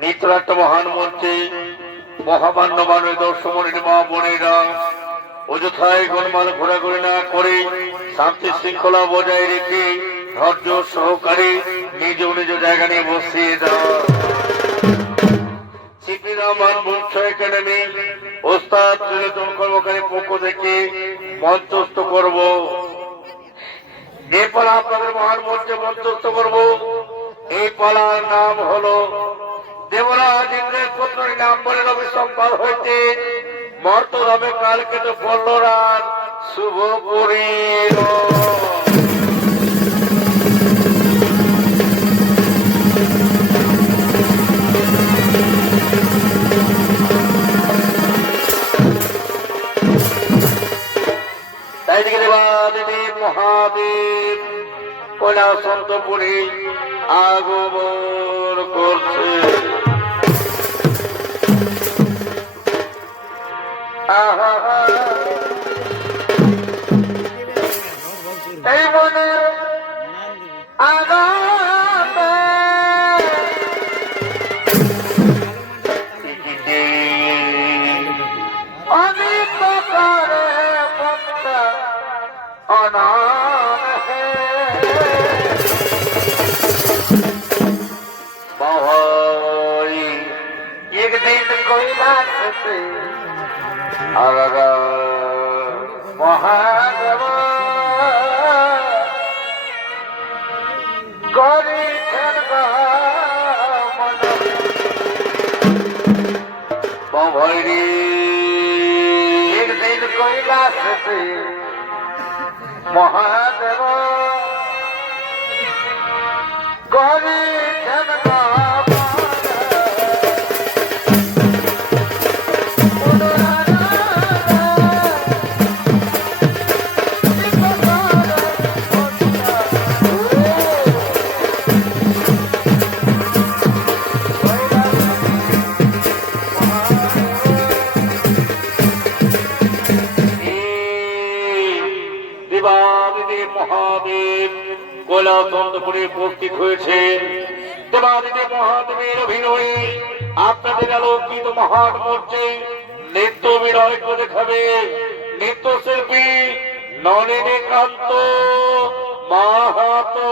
নিত্যনাট্য মহান মঞ্চে মহামান্য মানব দর্শমণির মা বোনেরা অযথায় গোলমাল ঘোরাঘুরি না করে শান্তি শৃঙ্খলা বজায় রেখে ধৈর্য সহকারে নিজ নিজ জায়গা নিয়ে বসিয়ে দেওয়া। সিপি রহমান বংশ একাডেমি ওস্তাদ ত্রিলোচন কর্মকারীর পক্ষ থেকে মঞ্চস্থ করব, যে পালা আপনাদের মহান মঞ্চে মঞ্চস্থ করব, এই পালার নাম হলো দেবরাজ ইন্দ্রের পুত্রের নাম বলে রবি সম্পাদ হইতে মর্তধামে কালকেতু পল্লরার শুভপুরী। তাই দিকে দেবাদেবী মহাদেব কৈলাসন্তপুরী আগমন করছে। এই মনের আগামে অনেক প্রকারে ভক্তা অনাম হে भाई एक दिन कैलाश से अलग महादेव गौरी भैरी एक दिन कैलाश से महादेव गौरी মহাদেব কৈলাসন্তপুরে উপস্থিত হয়েছে। দেবাদিদেব মহাদেবের অভিনয়ে আপনাদের আলোকিত মহান মঞ্চে নৃত্য অভিনয় করে দেখাবে নৃত্যশিল্পী নলিনীকান্ত মাহাতো।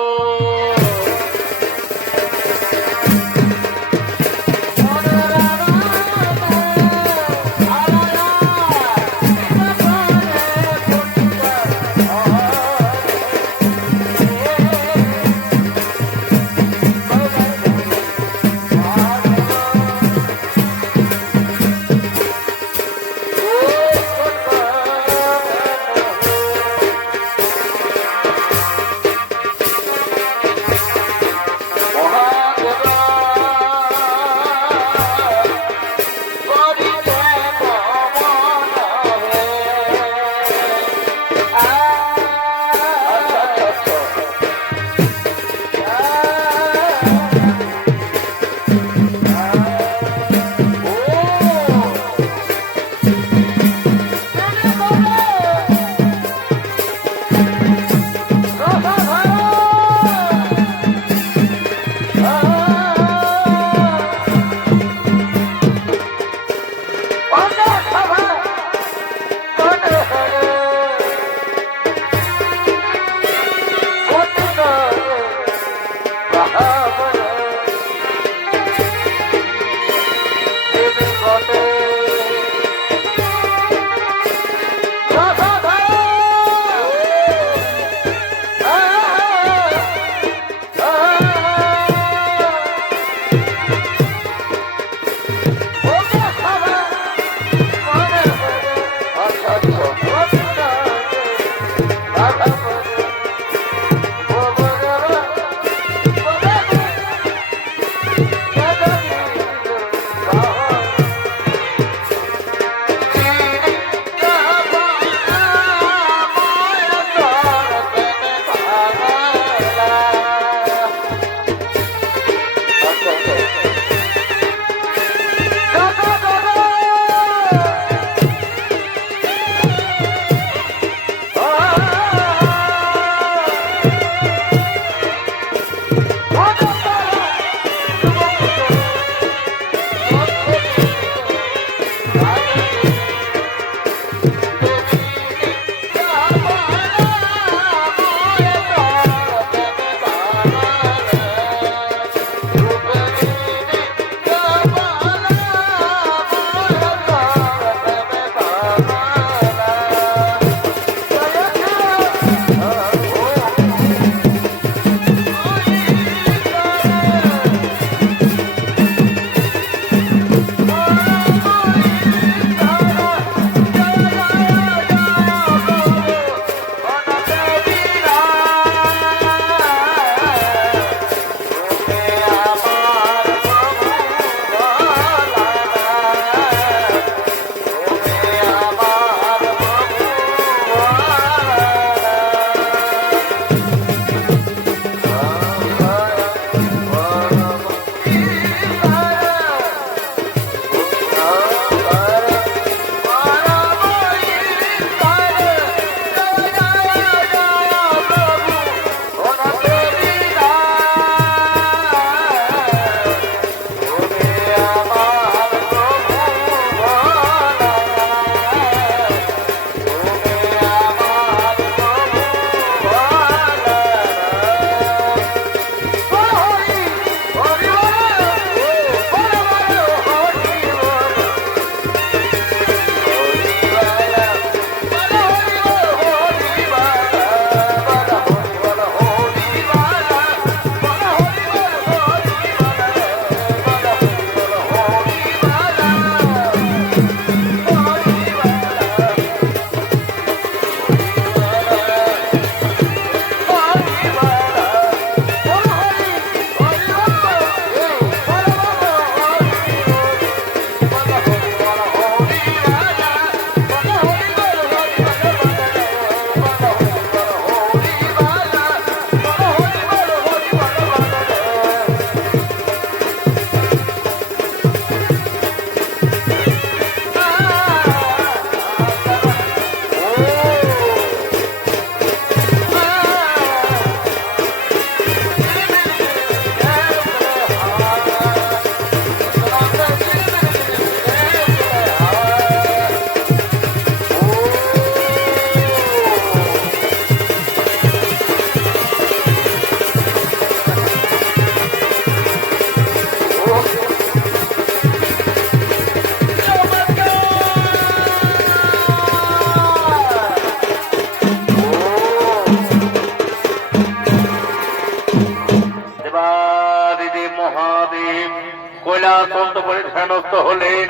কৈলাস অন্তপুরে ধ্যানস্থ হলেন।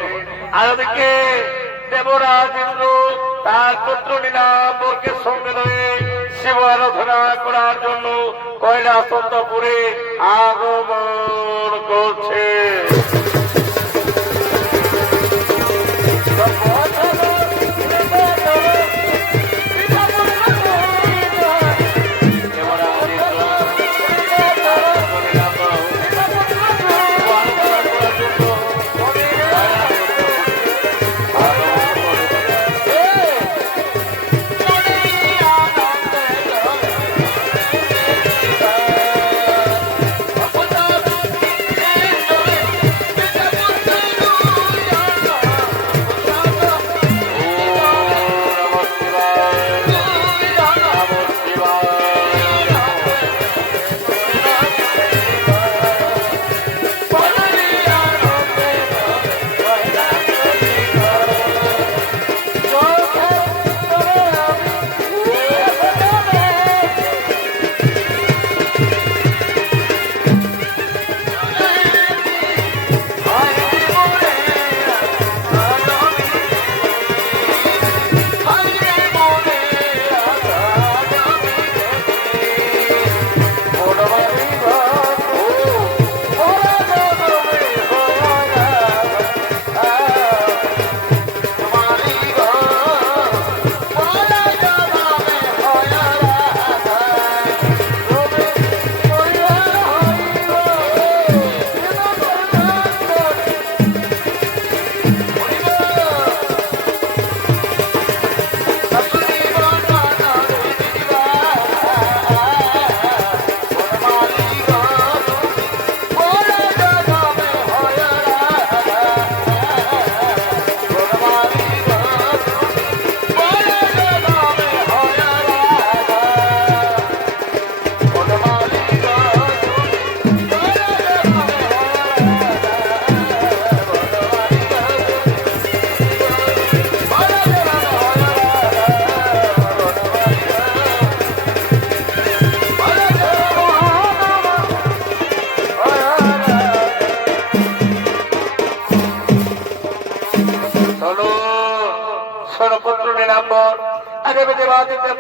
আর ওদিকে দেবরাজ ইন্দ্র তার পুত্র নীলাম্বরকে সঙ্গে নিয়ে শিব আরাধনা করার জন্য কৈলাস অন্তপুরে আগমন করছে।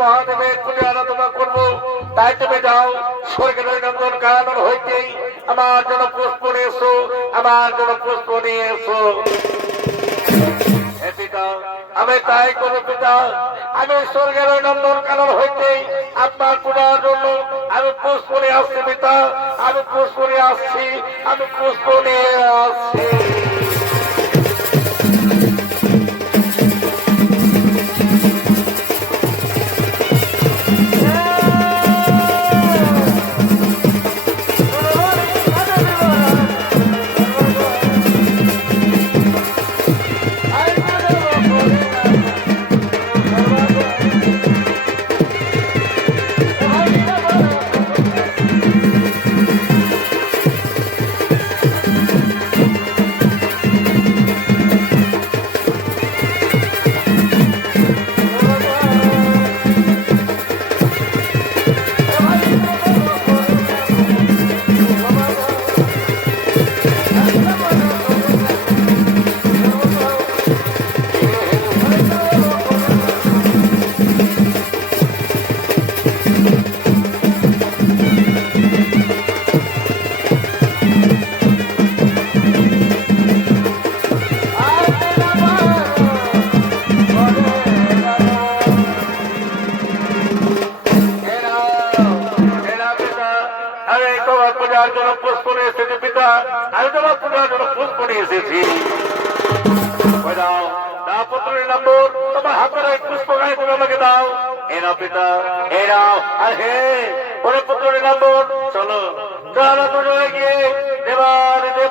মহাদেবের পূজা আরাধনা করবো, তাই তুমি যাও স্বর্গের নন্দন কানন হইতেই আমার জন্য পুষ্প নিয়ে এসো, আমার জন্য পুষ্প নিয়ে এসো। পিতা আমি তাই করবো পিতা, আমি স্বর্গের নন্দন কানন হইতেই আপনার পূজার জন্য আমি পুষ্প নিয়ে আসছি পিতা, আমি পুষ্প নিয়ে আসছি, আমি পুষ্প নিয়ে আসছি।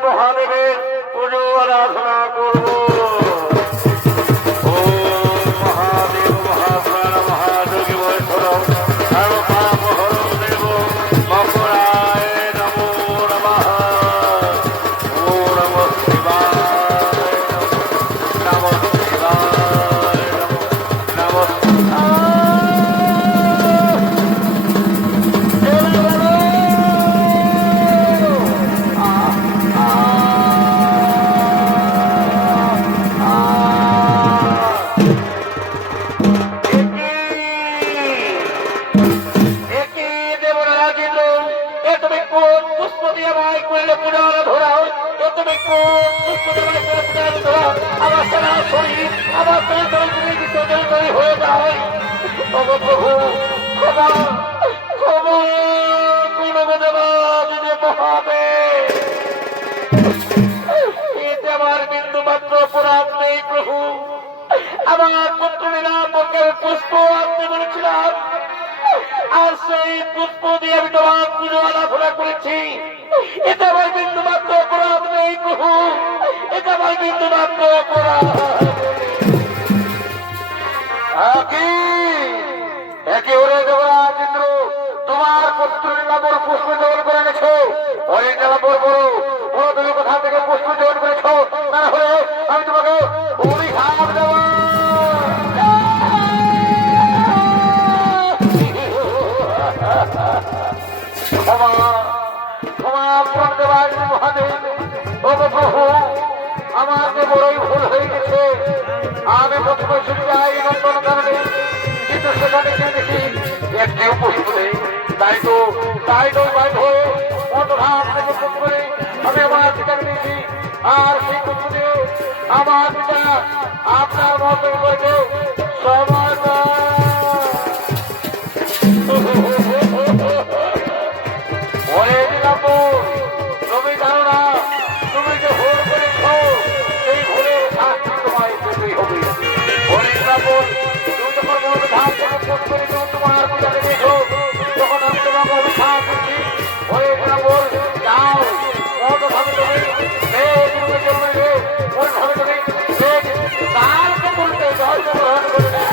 মহাদেবের পুজো আরাধনা করবো। Thank you. দিয়ে ভাই করলে পূজা ধরা হয় যত পুষ্প দিয়ে ভাই করলে পূজা ধরা আমার সারা শরীর আমার বিসর্জন হয়ে যায় প্রভু ক্ষমা ক্ষমা কোন দেবা দিদি মহাদেব এতে আমার বিন্দু মাত্র অপরাধ নেই প্রভু আমার পুত্র নিরাপকের পুষ্প আনতে বলেছিলাম আর সেই পুষ্প দিয়ে আমি তোমার পুজো আরাধনা করেছি এটা আমার বিন্দু মাত্র অপরাধ নেই প্রভু এটা আমার বিন্দু মাত্র অপরাধ একে ওরে দেবরাজ ইন্দ্র তোমার পুত্র নিরাপর পুষ্প জোগাড় করে এনেছো ওরে নিরাপর করো বড় তুমি কোথা থেকে পুষ্প জোগাড় করেছো না হলে আমি তোমাকে অভিশাপ দেব ক্ষমা ক্ষমা পূরণ দেওয়ার মহাদেব ও প্রভু আমার যে বড়ই ভুল হয়ে গেছে আমি প্রথমে সূর্যায় নন্দন কারণে কিন্তু সেখানে গিয়ে দেখি একটিও পুষ্প নেই তাই তো বাইর হয়ে মতভাব থেকে করে আমি আমার পিতাকে দিয়েছি আর সেই পুষ্প দিয়ে আমার পিতা আপনার মতো করবে সময় তুমি জানো না তুমি যে ভুল করেছ এই ভুলের শাস্তি তোমায় পেতেই হবে তুমি যখন মনে ধাপ থেকে ফোন করেছ তোমার পিতাকে দেখো তখন আমি তোমাকে অভিশাপ করছি হরে বল যাও কত ভাবে তুমি জন্মে কোন ভাবে তুমি কারকে বলতে জল গ্রহণ করবে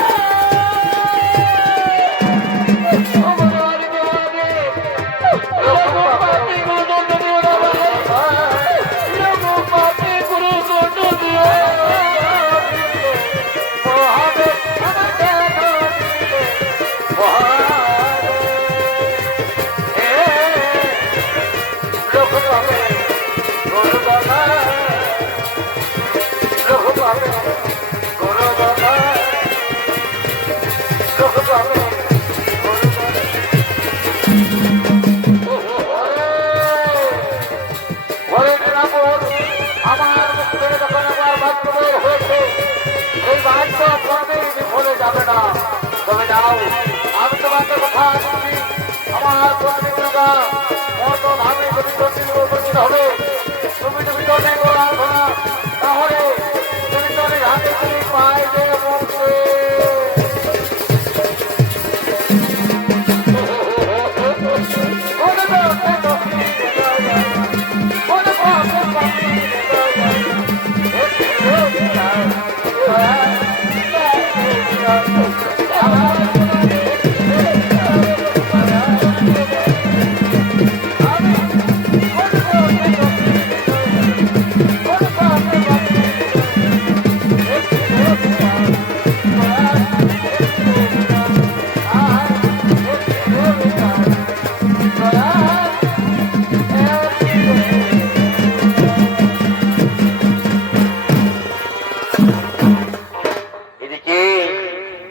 তবে যাও আমি তোমাকে কথা দিচ্ছি আমার কর্মীগুলোরা মতো ভাবে উপস্থিত হবে তুমি বিতরণে আরাধনা তাহলে তুমি হাতে তুমি পাইবে মুক্তি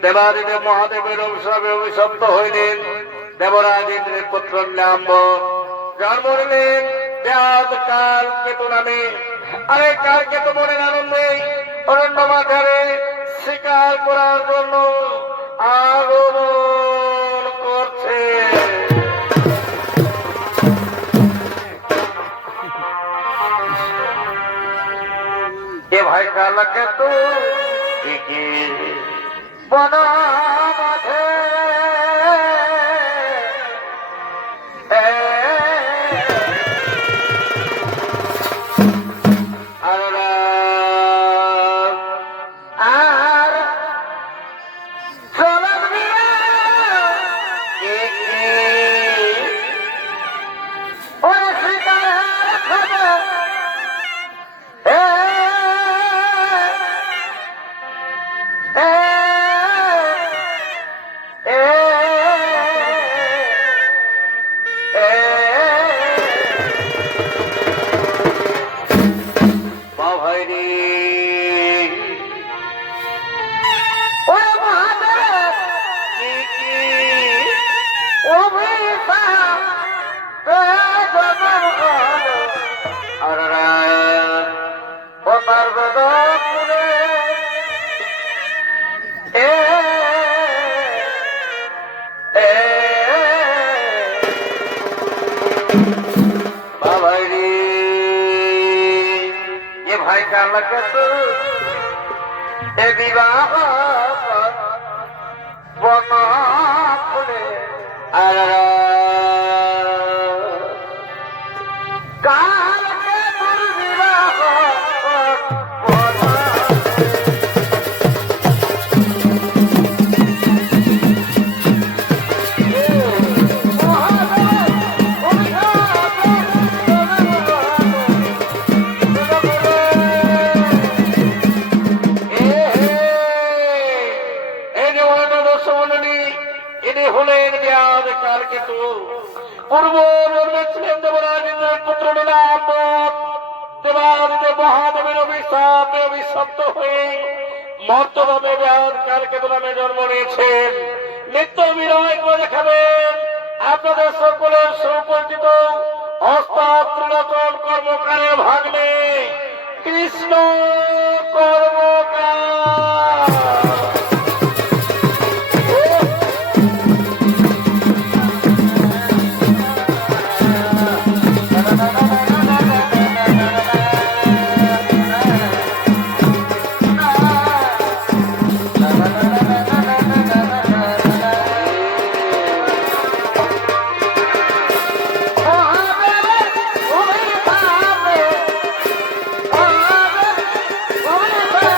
দেবাদিদেব মহাদেবের অভিশাপে অভিশপ্ত হইলেন দেবরাজ ইন্দ্রের পুত্র নাম জন্ম নিলেন কাল কেতু নামে আরে কাল কেতু মনের আনন্দে অরণ্য মাঝারে শিকার করার জন্য আগমন করছে এ ভাই কাল কেতু বন মাঝে Oh, বাবাই রে ये भाई का लगत ए विवाह बना फुले काल के दुर्विवाह পূর্ব জন্মে ছিলেন দেবরাজেন্দ্রের পুত্র নীলাম্ব দেবাদিদেব মহাদেবের অভিশাপে অভিশপ্ত হয়ে মর্তভাবে কালকেতু নামে জন্ম নিয়েছেন। নিত্য বিনয় করে দেখাবেন আপনাদের সকলের সুপরিচিত হস্তাত্রিরতন কর্মকারের ভাগ্নে কৃষ্ণ কর্মকার। Oh,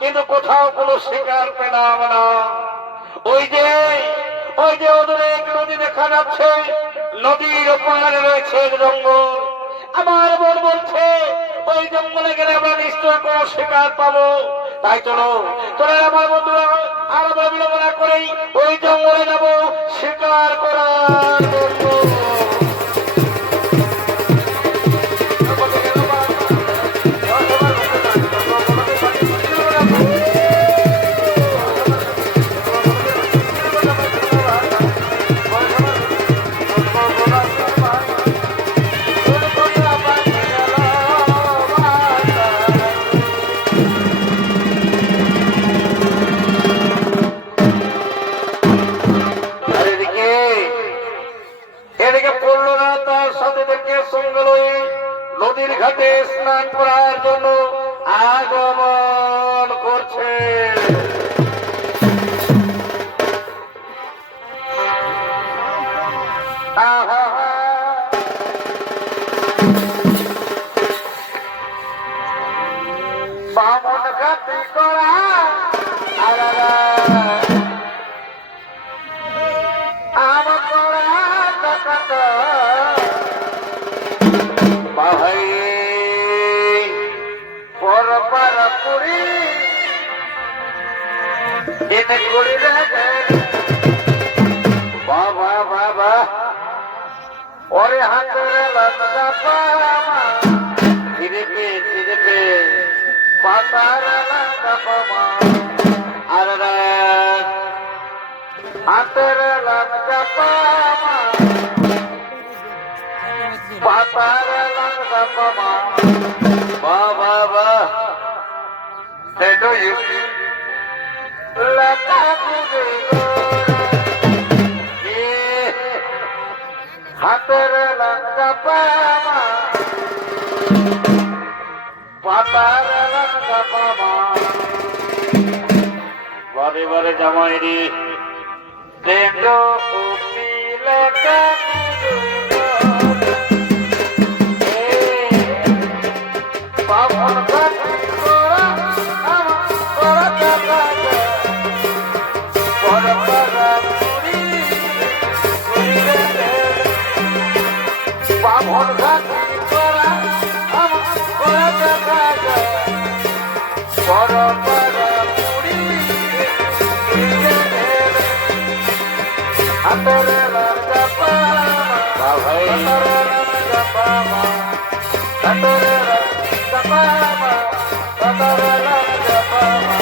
কিন্তু কোথাও কোনো শিকার পেলাম না। ওই যে ওদূরে নদী দেখা যাচ্ছে, নদীর ওপারে রয়েছে জঙ্গল। আমার মন বলছে ওই জঙ্গলে গেলে আমরা নিশ্চয় কোনো শিকার পাবো। তাই চলো আমার বন্ধুরা আর আমরা বিলম্ব না করেই ওই জঙ্গলে যাবো শিকার করার জন্য। নদীর ঘাটে স্নান করার জন্য আগমন করছে। বামন খাতি করা আলাদা আমার করা টাকাত বাহাই পর পার করি এনে করি রে বাবা বাবা ওরে হাতের লঙ্কা পামা ধীরে পে পাতার লঙ্কা পামা আর হাতের লঙ্কা পামা পাতার লঙ্কা পামা বাবা বা লঙ্কা হাতের লঙ্কা পামা পাতার লঙ্কা পামা বারে বারে জামাই রে তেন্দ্র লঙ্কা বামন খাতি করা আমার করা টাকা পর পারা পুরি বামন খাতি করা আমার করা টাকা পর পারা পুরি হাতের লঙ্কা পামা ভাই লঙ্কা পামা হাতের লঙ্কা পামা হাতের লঙ্কা পামা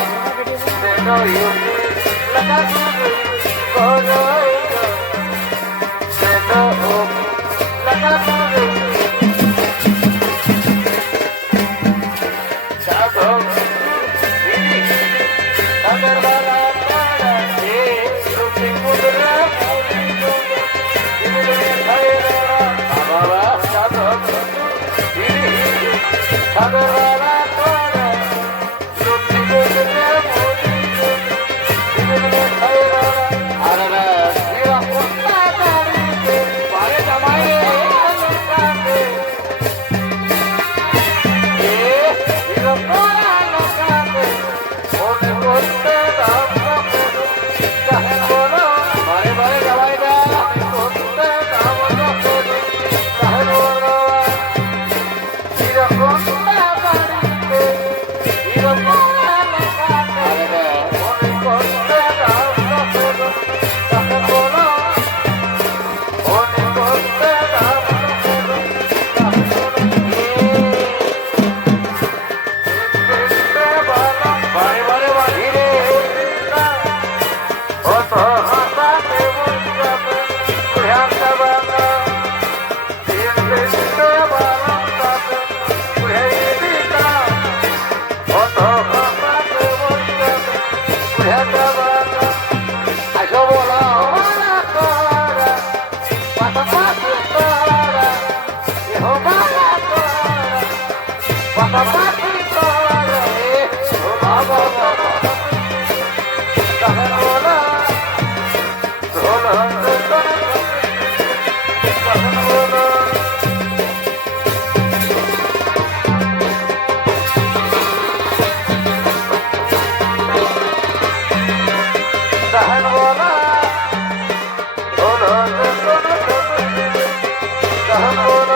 তেনো ইউপি লাগা গুরু গোরোই তেনো লাগা গুরু সাধো হাতের বালা পাড়া এ রুটি কুদরা মুড়ি দুধ দিলে খায়রা বাবা সাধো হাতের বালা পাড়া রুটি কুদরা মুড়ি দুধ দিলে খায়রা আরে শিরা কোটা দাঁড়িয়ে পারে জামাই লোকাতে এ শিরা কোটা লোকাতে ওরে করতে দাম লোকে কাহে বলো বারে বারে জামাই দা করতে দাম লোকে কাহে বলো শিরা কোটা দাঁড়িয়ে শিরা কোটা লোকাতে ওরে করতে দাম লোকে কাহে বলো ওরে করতে দাম লোকে কাহে বলো বারে বারে বাহিরে ও তো হাতাতে বলতে কুড়াতে বাবা তিনটে বালাম তাতে কুড়াই দিতা ও তো হাতাতে বলতে কুড়াতে বাবা আসো বলা ওরা করা পাতা পাতা করা এহো বাবা করা পাতা পাতা করা এহো বাবা কাহে বলা ঢোল কাহে বলা কাহে বলা ঢোল কাহে বলা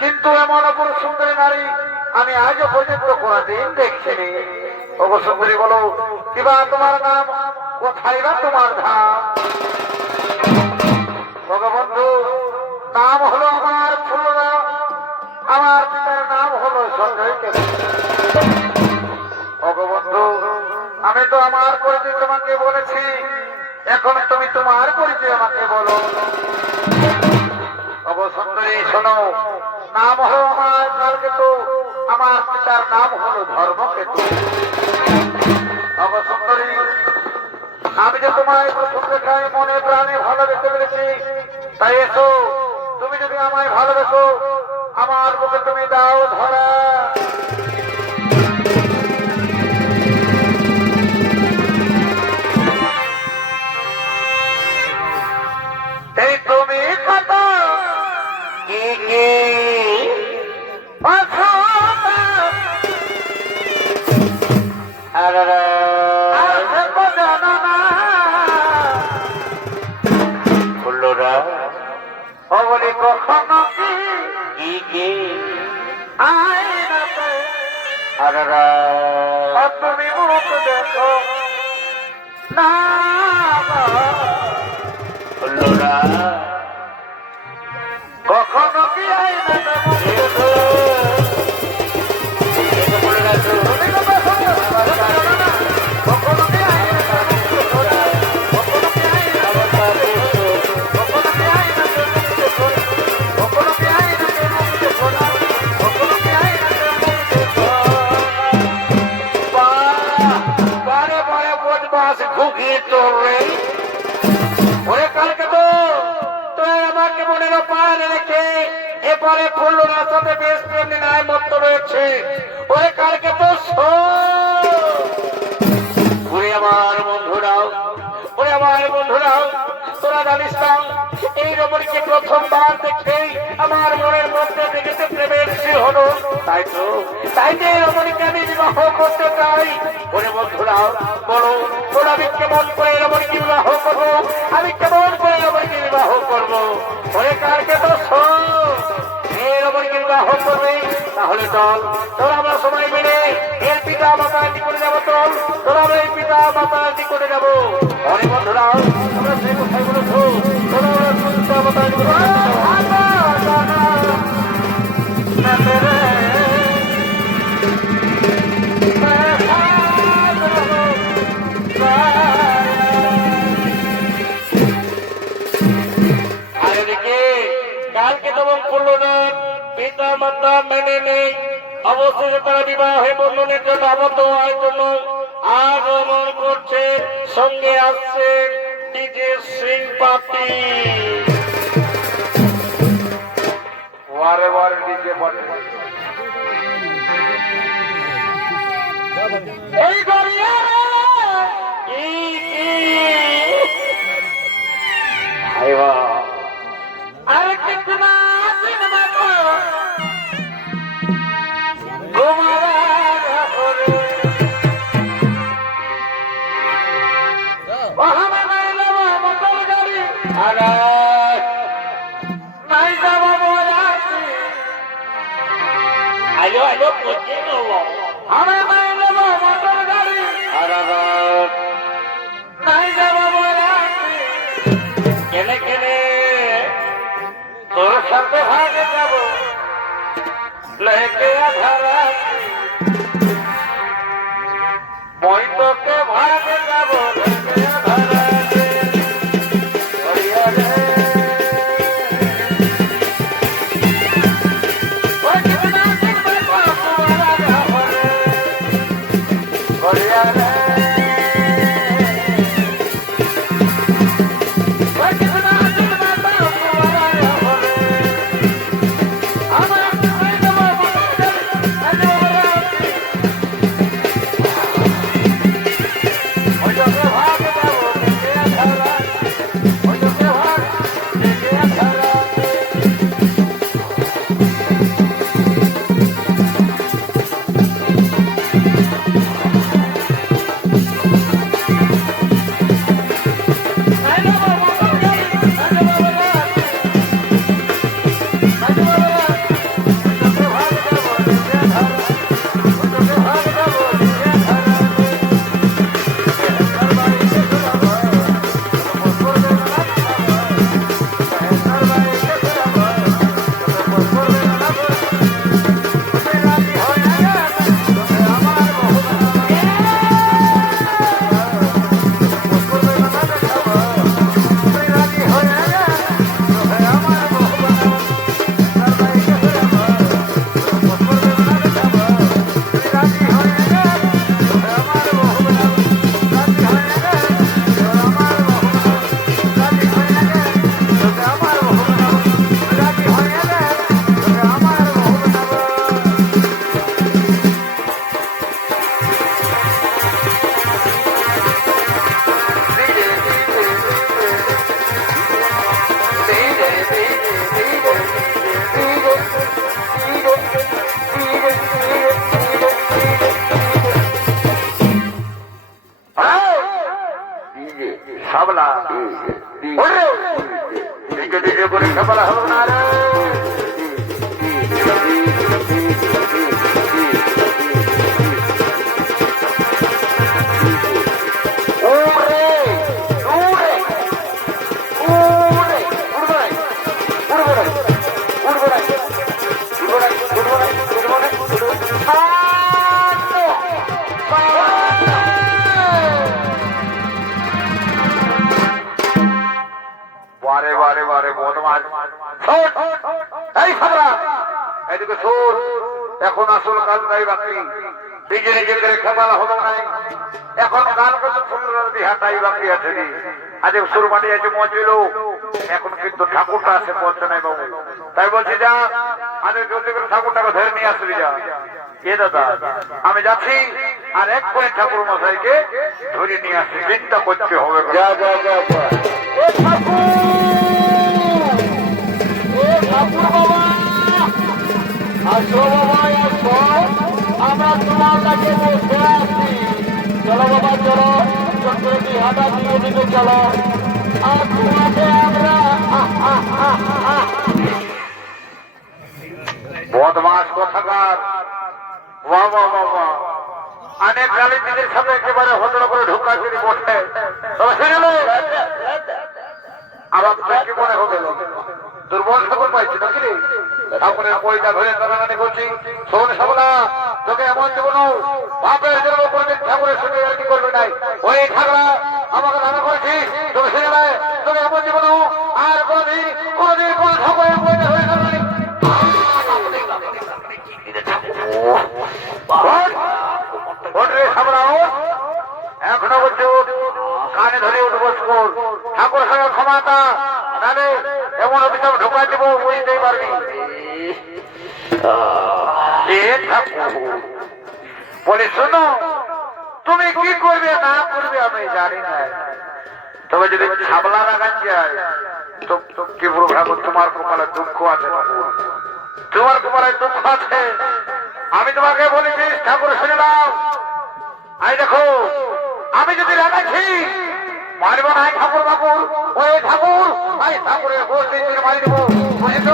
কিন্তু এমন অপর সুন্দরী নারী আমি আজও পর্যন্ত কোনদিন দেখিনি। ওগো সুন্দরী, বলো কিবা তোমার নাম, কোথায় বা তোমার ধাম? ভগবন্ধু, নাম হলো আমার ফুলরা, আমার পিতার নাম হলো সঞ্জয় কেতু। ভগবন্ধু, আমি তো আমার পরিচয় তোমাকে বলেছি, এখন তুমি তোমার পরিচয় আমাকে বলো। সুন্দরী শোনো, নাম হলো আমার কালকেতু, আমার পিতার নাম হলো ধর্মকেতু। সুন্দরী, আমি যে তোমায় প্রথম দেখায় মনে প্রাণে ভালোবেসে পেরেছি, তাই এসো, তুমি যদি আমায় ভালোবেসো আমার বুকে তুমি দাও ধরা। এই তুমি কত বলি কখনো কি তুমি মুখ দেখো না কখনো কি ঘুগিয়ে চলবে ওরে কালকে তো তুই আমাকে মনে পান রেখে এরপরে ফুল্লুরার সাথে বেশ প্রেম নাই মত রয়েছে। ওরে কালকে তো ওরে আমার বন্ধুরাও তোরা জানিস না এই রমণীকে প্রথমবার দেখেই আমার মনের মধ্যে দেখেছে প্রেমের হলো। তাই যে রমণীকে আমি বিবাহ করতে চাই। ওরে বন্ধুরা বলো বলো, আমি কেমন করে রমণীকে বিবাহ করবো? আমি কেমন করে রমণীকে বিবাহ করবো? ওরে কারকে তো রমণীকে বিবাহ করবে, তাহলে চল তোরা আমরা সবাই মিলে এর পিতা মাতাজি করে যাবো। চল তোরা আমরা এই পিতা মাতাজি করে যাবো। অনেক বন্ধুরা তোমরা সেই কোথায় বলেছো, তোরা আমরা পিতা মাতাজি করে কালকে তেমন করলো না, পিতা মাতা মেনে নেই। অবশেষে তারা বিবাহে বন্ধনের জন্য আবদ্ধ হওয়ার জন্য আগমন করছে। সঙ্গে আসছে ডিজে সিং পার্টি। এই গড়িয়া আরে কিतना আলো আলো কোথায় গেল? আমার মোটর গাড়ি নাই যাব বলে কেনে কেনে তোর সাথে ভাগে যাব লেকে আধারা মই তোকে ভাগে যাব লেকে আধারা সাবলা দিকে দিকে করে সাবলা হলো না রে। এখন আসল কাজ নাই বাকি নিজে নিজে করে খেপালা হলো নাই। এখন গান কত সুন্দর দিহাটাই বাকি আছে। আজ সুরমানি আছে মজিল, এখন কিন্তু ঠাকুরটা আছে পৌঁছে নাই বাবু। তাই বলছি যা আজ জলদি করে ঠাকুরটাকে ধরে নিয়ে আসবি। যা এ দাদা আমি যাচ্ছি, আর এক করে ঠাকুর মশাইকে ধরে নিয়ে আসছি। চিন্তা করতে হবে। যা যা যা ঠাকুর ঠাকুর বাবা, আসো বাবা আসো, আমরা তোমার কাছে বসে আছি। চলো বাবা চলো, চক্রে হাঁটা দিয়ে দিকে চলো, আর তোমাকে আমরা বদমাস কোথাকার, বাহ বাহ বাহ বাহ, অনেক রাজনীতির সাথে একেবারে হতর করে ঢুকা করে বসে, তবে শুনে আমার কি মনে হবে দুর্বল খবর পাইছি নাকি রে? ঠাকুরের পয়সা ধরে টানাটানি করছি, শোন সাবলা, তোকে এমন জীবন বাপের জন্য কোনদিন ঠাকুরের সঙ্গে আর কি করবে নাই, ওই ঠাকুরা আমাকে দানা করেছিস, তোকে শুনে নেয়, তোকে এমন জীবন আর কোনদিন কোনদিন কোন ঠাকুরের পয়সা ধরে টানাটানি এখনো বলছে কানে ধরে উঠবো ঠাকুর সঙ্গে ক্ষমতা, নাহলে এমন অভিশাপ ঢোকাই দেবো বুঝতেই পারবি। বলে শোনো, তুমি কি করবে না করবে আমি জানি না, তবে যদি ছাবলা লাগান যায় তো কি বলবো ঠাকুর, তোমার কপালে দুঃখ আছে, তোমার কপালে দুঃখ আছে। আমি তোমাকে বলেছি ঠাকুর শুনে নাও, আই দেখো আমি যদি লাগাইছি মারিব না ঠাকুর বাবুর, ওই ঠাকুর আই ঠাকুরের গোল দিয়ে মারি দেবো, বুঝেছ?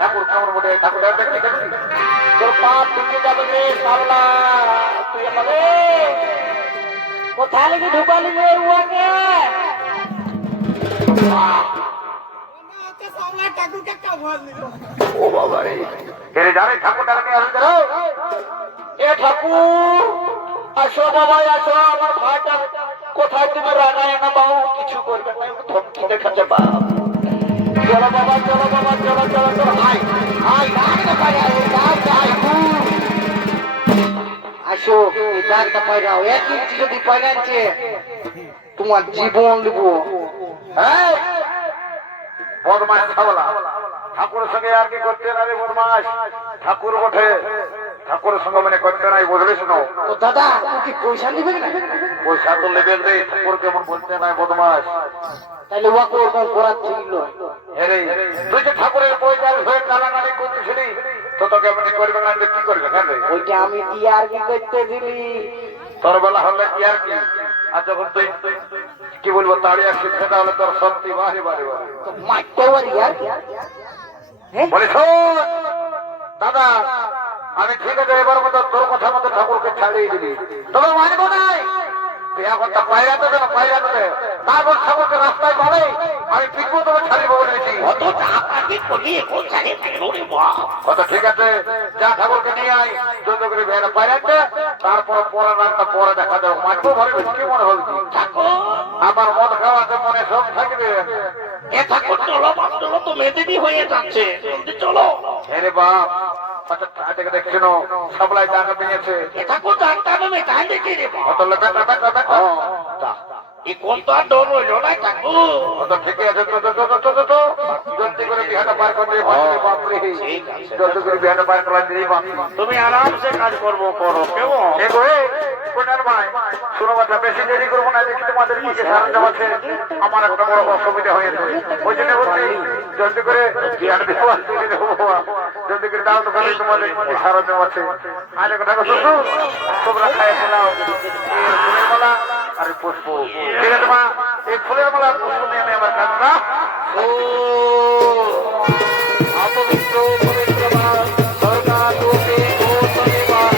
ঠাকুর কেমন বলে ঠাকুর তোর পাপ ঢুকে যাবে রে সামলা, তুই আমাকে কোথায় লেগে ঢুকালি উয়াকে? ও বাবা রে, এরে জানে ঠাকুরটাকে আসতে দাও। এ ঠাকুর আসো বাবা আসো, আমার ভাইটা কোথায় তুমি রাগায় না বাবু, কিছু করবে না, ধরে খাচ্ছে বাপ। চলো বাবা চলো বাবা চলো চলো চলো, আয় আয় রাগটা পাইরা আসো, এই রাগটা পাইরাও, এক ইঞ্চি যদি পাইরাচ্ছে তোমার জীবন দেব। হ্যাঁ বদমাস ছাবলা, ঠাকুরের সঙ্গে আর কি করতে না রে বদমাস, ঠাকুর বটে, ঠাকুরের সঙ্গে মানে করতে নাই, বুঝলিস না? দাদা তুই কি পয়সা নিবে না? পয়সা তো লেবেল রে, ঠাকুর কেমন বলতে নাই বদমাস। তাহলে ওয়াকে ওরকম করার ছিল। তুই যে ঠাকুরের পয়সা হয়ে টানাটানি করতেছিলি, তো তোকে এমনি করবে না, কি করবে? হ্যাঁ রে, ওইটা আমি কি আর কি করতে দিলি, তোর বেলা হলে কি আর কি, আর যখন তুই কি বলবো তাড়িয়া শিক্ষাটা হলে তোর শক্তি বাড়ে বাড়ে বাড়ে মারতে পারি আর কি। বলিস দাদা, আমি ঠিক আছে এবার মতো তোর কথা মতো ঠাকুরকে ছাড়িয়ে দিবি, তবে মানবো নাই বিয়া করতে পায়রা দেবে না, পায়রা দেবে তারপর ঠাকুরকে রাস্তায় পাবে, আমি পিকবো তোকে ছাড়িব বলেছি। কত ঠিক আছে, যা ঠাকুরকে নিয়ে আয়, যত করে ভেড়া পায়রাতে, তারপর পরের রাতটা পরে দেখা যাবে, মানবো ঘরে কি মনে হবে? আমার মদ খাওয়াতে মনে সব থাকবে। এ ঠাকুর চলো চলো, তো মেদিনী হয়ে যাচ্ছে, চলো। হ্যাঁ বাপ, আচ্ছা দেখছিল সবলাই টাকা পেয়েছে, এটা কোন টাকা নেই, তাই দেখি রে অতলে বেটা বেটা বেটা এই কোন তো আর ডর হইল না ঠাকুর। অত ঠিকই আছে, তো জলদি করে বিহাটা পার করে বাপরে, জলদি করে বিহাটা পার করা দিয়ে বাপ, তুমি আরামসে কাজ করবো, করো কেমন? কোনার ভাই শুনো কথা, বেশি দেরি করবো না, দেখি তোমাদের মুখে সারঞ্জাম আছে, আমার একটা বড় অসুবিধা হয়েছে, ওই জন্য বলছি জলদি করে বিহাটা দেবো, জলদি করে দাও, দোকানে তোমাদের মুখে সারঞ্জাম আছে। আর একটা কথা শুধু তোমরা খাইয়ে ফেলাও ফুলের মালা আর পুষ্প, ঠিক আছে মা? এই ফুলের মালা পুষ্প নিয়ে আমি আমার কাজ না। ও অপবিত্র পবিত্র মা সরকার তোকে ও শনিবার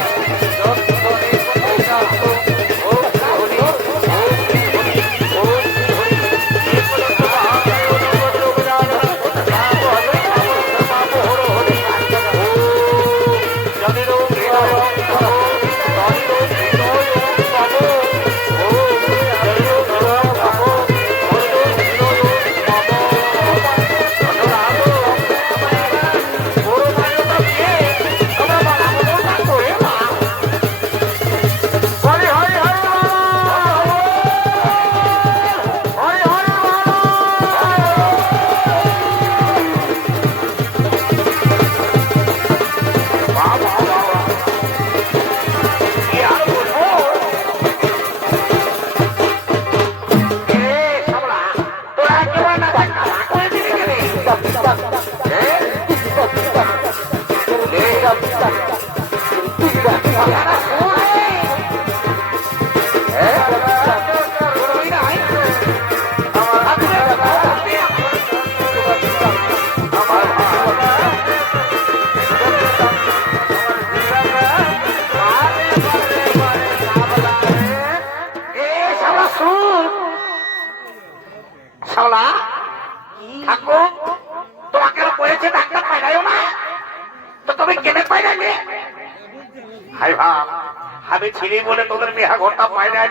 আমি ছিলি বলে তোদের বিহা ঘরটা পাই নাই।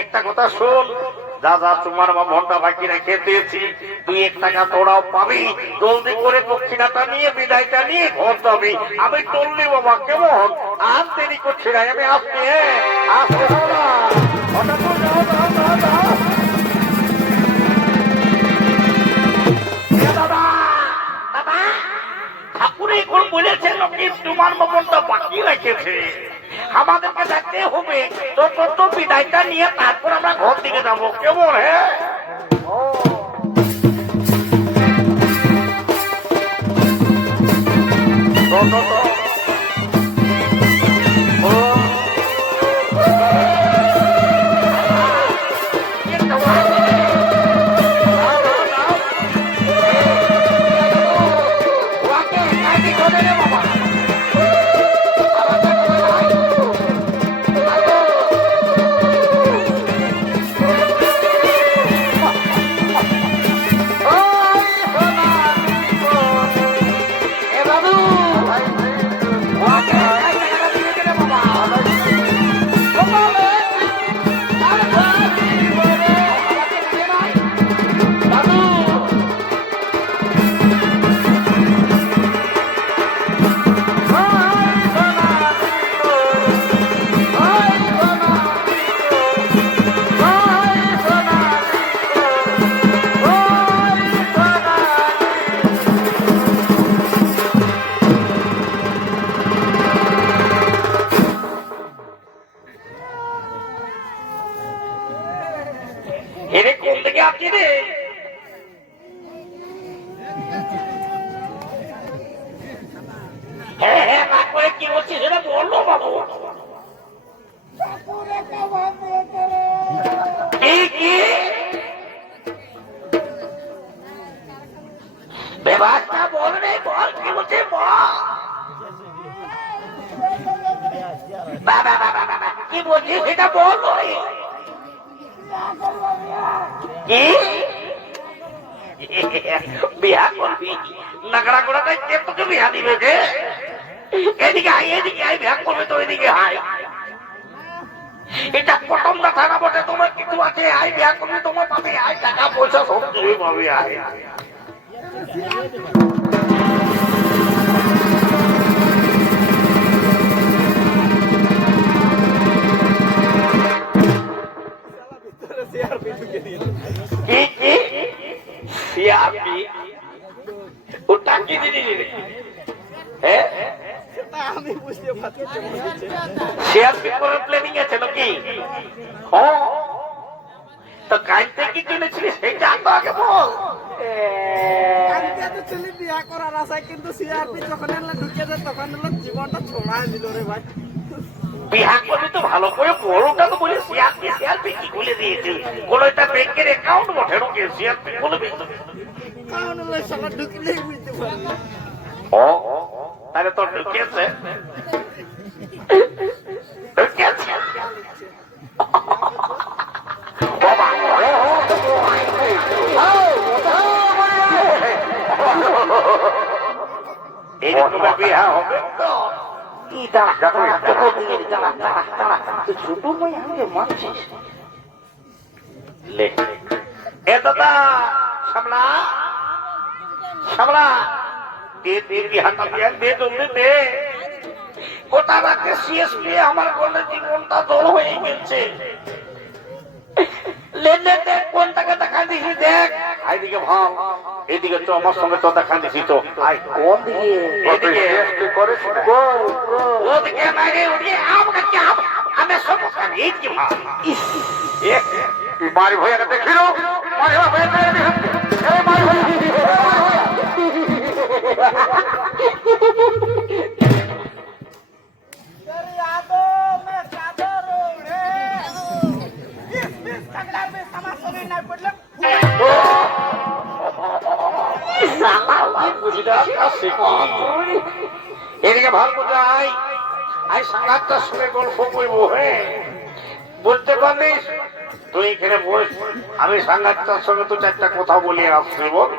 একটা কথা শোন, যা যা তোমার মনটা বাকি রেখে দিয়েছি, তুই 1 টাকা তোরাও পাবি। জলদি করে দক্ষিণাটা নিয়ে বিদায়টা নিয়ে ঘর যাবি। আমি চললি বাবা, কেমন? আর দেরি করছি না, আমি আসছি। আসতে ঠাকুরে এখন বলেছেন তোমার মনটা বাকি রেখেছে, আমাদেরকে দেখতে হবে। তো বিদায়টা নিয়ে তারপর আমরা ঘর দিকে যাবো, কেমন? হ্যাঁ কি বলছি সেটা বললো বাবু। কি ব্যবস্থা বল রে, বল কি বলছে কি বলছি সেটা বল। কি বিয়া করবি? নাগড়া গোড়াটাই কে তোকে বিয়া দিবে? যে এদিকে আই, এদিকে আই, বিয়া করবে তো এদিকে আই। এটা প্রথম না থানা বটে, তোমার কিছু আছে, আই বিয়া করবে তোমার পাবে, আই টাকা পয়সা সব তুমি পাবে। আয় ওটা কি জিনিস? শেয়ার পেপারের প্ল্যানিং আছে নাকি? তো কাইতে কি কিনেছিলিস সেটা তো আগে বল। বিয়া করার আশায় কিন্তু সিআরপি যখন ঢুকে যায় তখন জীবনটা ছড়ায় দিল রে ভাই। বিয়া করবি তো ভালো করে বড়টা তো বলে সিআরপি সিআরপি কি খুলে দিয়েছে? বলো এটা ব্যাংকের অ্যাকাউন্ট বটে, ঢুকে সিআরপি বলবি? ঢুকলেই বুঝতে পারবি। ও তাহলে তো ঢুকেছে, ঢুকেছে। এইরকম বিয়া হবে তো? ছোট মেয়ে আমাকে মারছিস? এ দাদা সামলা সামলা গোটা রাতে সিএসপি আমার বলে জীবনটা দল হয়ে গেছে। কোনটাকে দেখা দিছি দেখ, এইদিকে ভাব, এইদিকে তো আমার সঙ্গে তো দেখা দিছি তো। কোন দিকে? এদিকে ওদিকে বাইরে ওদিকে আমি সব এইদিকে ভাব। মারি ভয়াকে দেখিল, মারি ভয়া আসছে এদিকে ভালো যাই আই সাংঘাতটার সঙ্গে গল্প করবো। হ্যাঁ বলতে পারিস তুই এখানে বস, আমি সাংঘাতটার সঙ্গে তো চারটা কথা বলে আসছি। বল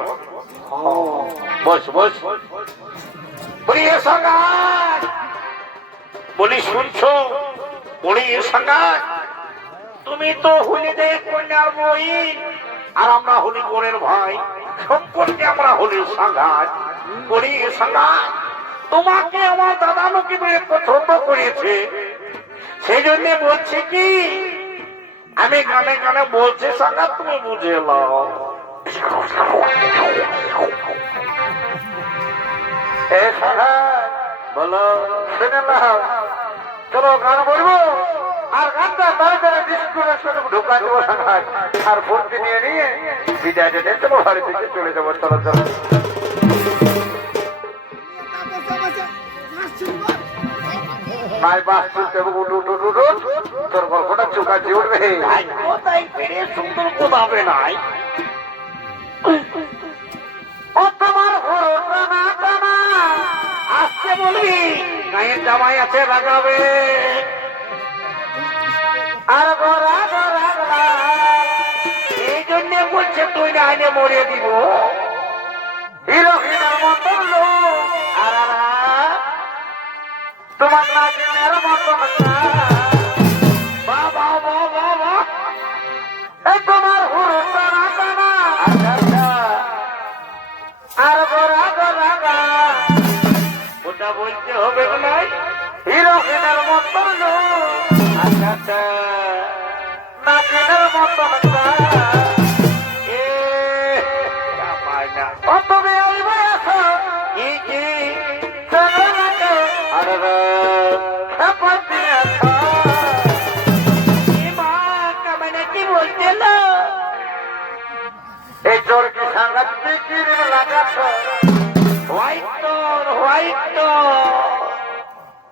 বস বস বলি এ সাংঘাত, বলি শুনছো? বলি এ সাংঘাত, তুমি তো হলিদের কন্যার বই আর আমরা হলি বোনের ভাই, সম্পর্কে আমরা হলির সাংঘাত। বলি এ সাংঘাত, তোমাকে আমার দাদা লোকে পছন্দ করেছে, সেই জন্য বলছি কি আমি গানে গানে বলছি সাংঘাত, তুমি বুঝে নাও। এ সাংঘাত বলো, শুনে নাও, চলো গান বলবো আর গানটা তাড়াতাড়ি ডিস্কুরের সঙ্গে ঢোকা দেবো সাংঘাত, আর ভর্তি নিয়ে নিয়ে বিদায় দিতে চলো বাড়ি থেকে চলে যাবো। চলো চলো নাই বাস চলতে তোর গল্পটা চোখা জুড়বে, সুন্দর কোথাবে নাই। ও তোমার আসতে বলবি গায়ের জামাই আছে লাগাবে, আর গোরা গোরা গোরা এই জন্য বলছে তুই না আইনে মরিয়ে দিব। হিরো হিরোর মতন লোক আর তোমার নাগিনের মতন বাবা বাবা বাবা, এই তোমার হুরু টানা টানা আর গোরা গোরা গা, ওটা বলতে হবে নাই হিরো হিরোর মতন লোক আচ্ছা নাগিনের মতন তুমি আসবে আছো কি কি এই চোর কি সাংঘাত লাগাচ্ছ,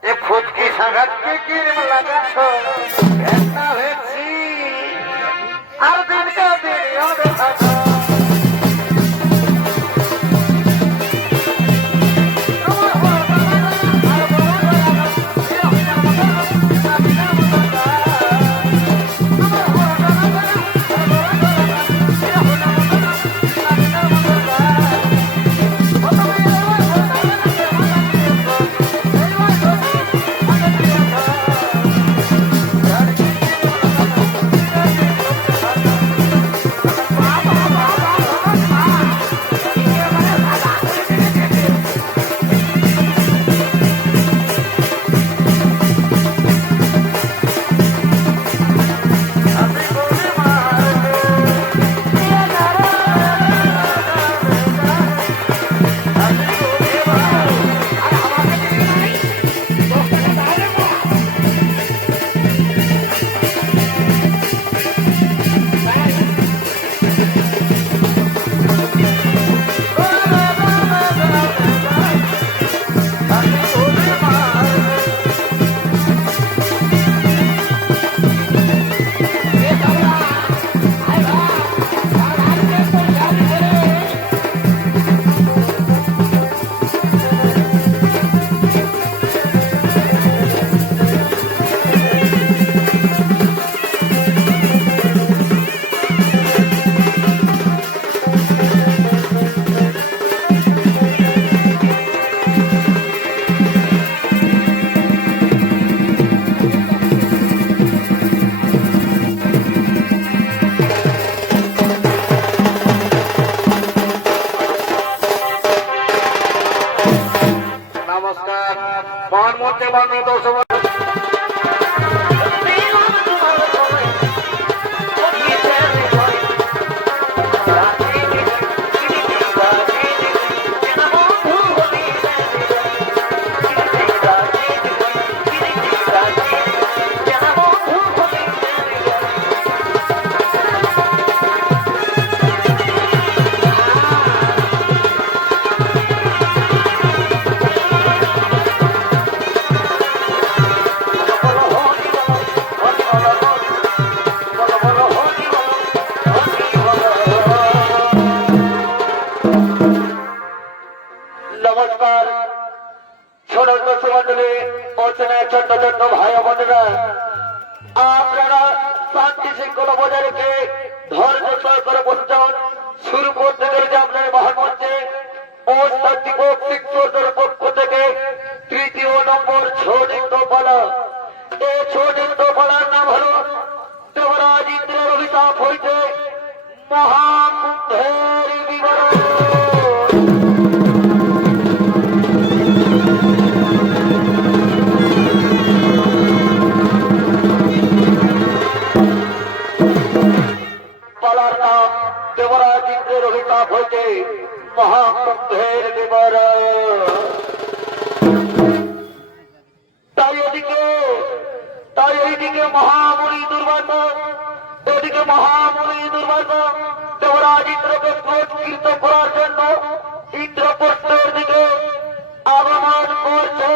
এ ফুটকি সাংঘাত কি লাগাচ্ছ, হয়েছি আর দিনকে দিন থাকো। নমস্কার ছোট মন্ডলী অচেনা ছোট্ট ছোট্ট ভাই বোনেরা, আপনারা শান্তি শৃঙ্খলা বজায় রেখে ধৈর্য সহকারে বসে যান। শুরু করতে চলেছে আপনার মহামঞ্চে অষ্টাত্মিক শিক্ষকদের পক্ষ থেকে ৩য় নম্বর ছৌ নৃত্যপালা। এই ছৌ নৃত্যপালার নাম হল দেবরাজ ইন্দ্রের অভিশাপ হইতে মহাকুম্ভের বিবরণ। পালার নাম দেবরাজ ইন্দ্রের অভিশাপ হইতে মহাকুম্ভের বিবরণ। তাই এইদিকে মহামুনি দুর্ভাগ্য, ওদিকে মহামুনি দুর্ভাগ্য দেবরাজ ইন্দ্রকে পুরস্কৃত করার জন্য ইন্দ্রপ্রস্থের দিকে আগমন করছে।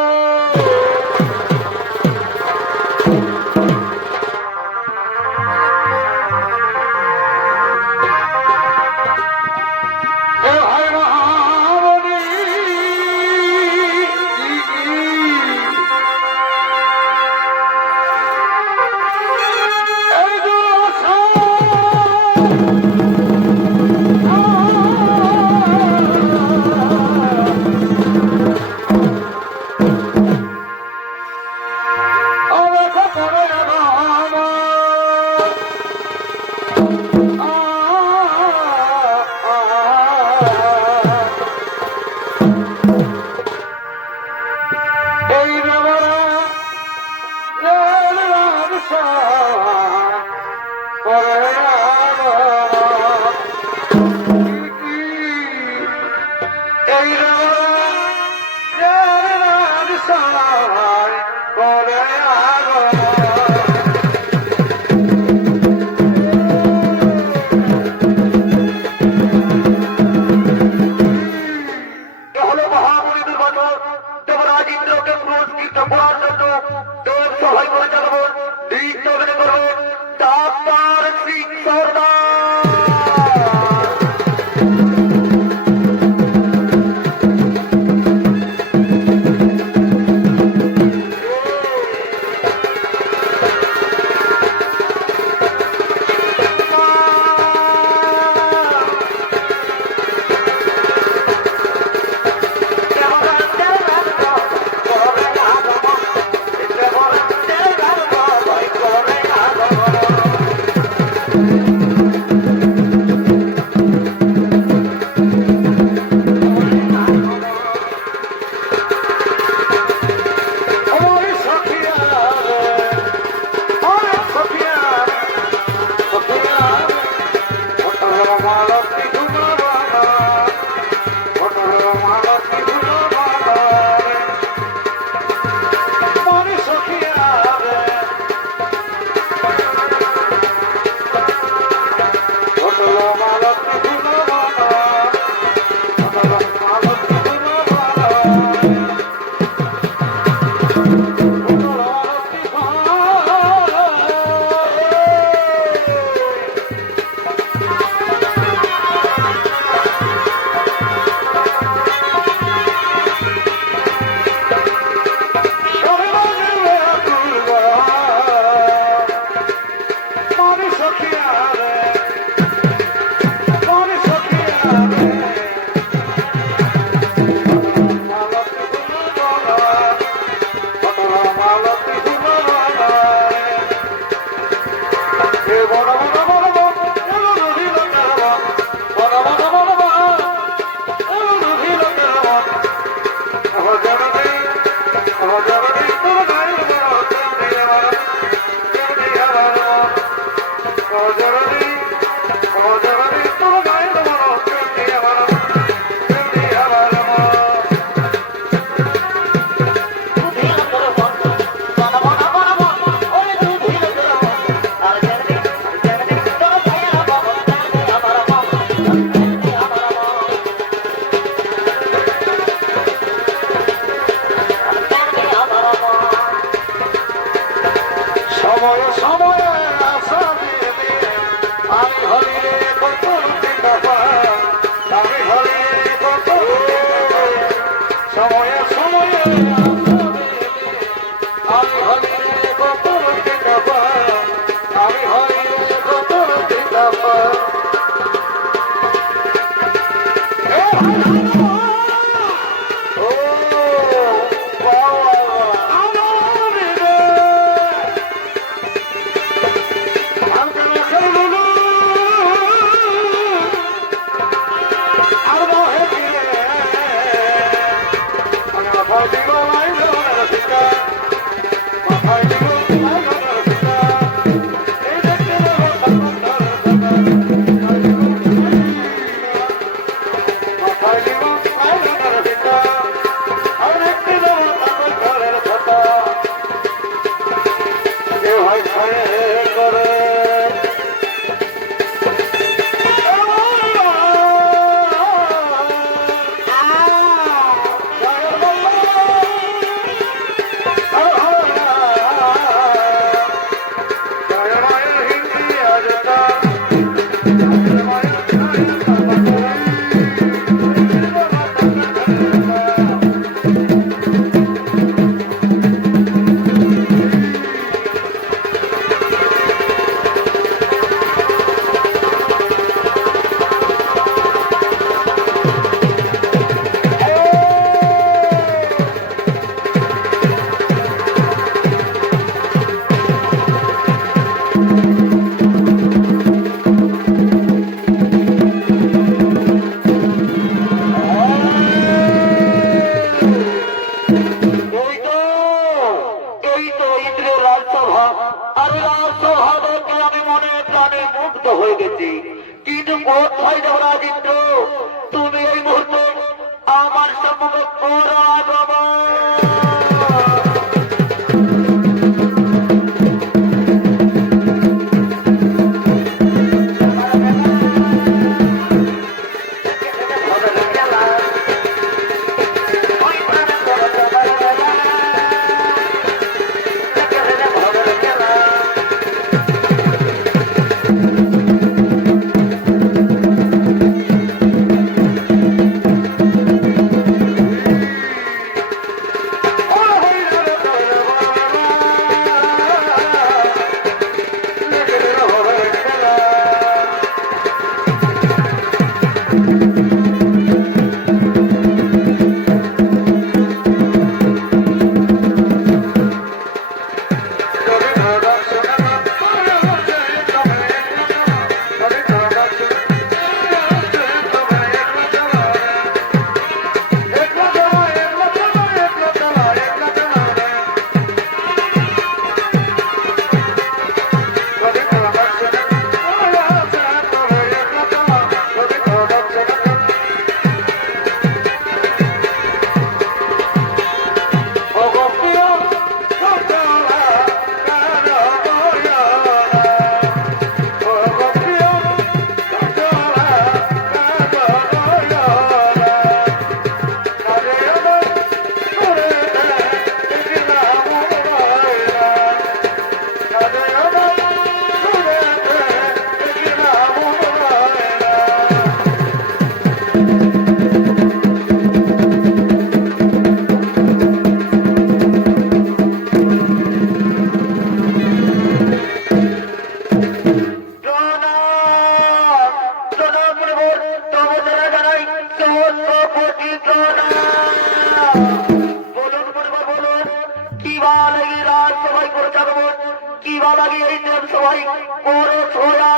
লাগি এই দেব সবাই করে ছোয়া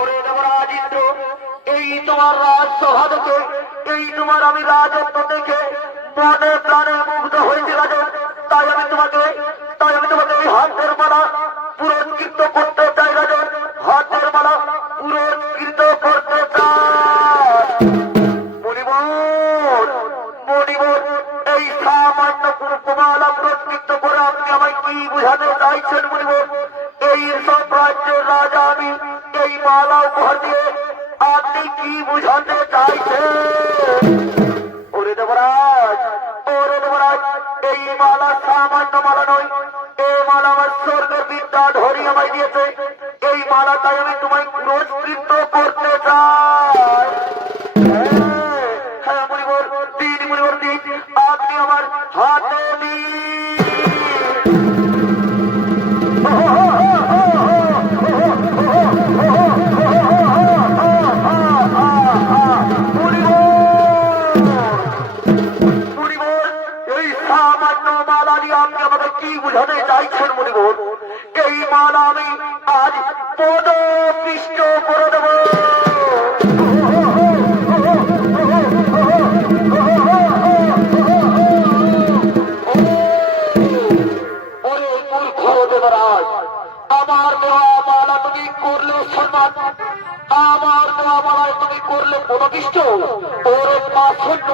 ওরে দেবরাজ ইন্দ্র, এই তোমার রাজসভা দেখে, এই তোমার আমি রাজত্ব দেখে মনে প্রাণে মুগ্ধ হয়েছি রাজন। তাই আমি তোমাকে এই হাতের মালা পুরস্কৃত করতে চাই রাজন, হাতের মালা পুরস্কৃত করতে চাই। মণিবর মণিবর, এই সামান্য পুষ্পমালা পুরস্কৃত করে আপনি আমায় কি বুঝাতে চাইছেন মণিবর? এই সব রাজ্যের রাজা আমি, এই মালা উপহার দিয়ে আপনি কি বুঝাতে চাইছেন? ওরে দেবরাজ, এই মালা সামান্য মালা নয়, এই মালা আমার স্বর্গের বিদ্যা ধরি আমায় দিয়েছে। এই মালা তাই আমি তোমায় পুরস্কৃত করতে চাই। হ্যাঁ মণিবর, দিন মণিবর দিন, আপনি আমার হাতে দিন। কি বুঝাতে চাইছেন মণিবর? এই মালা আমি আজ পদ পৃষ্ঠ করে দেব। ওরে মূর্খ দেবরাজ, আমার দেওয়া মালা তুমি করলে সম্মান, আমার দেওয়া মালায় তুমি করলে পদপিষ্ট। ওরে পাশন্য,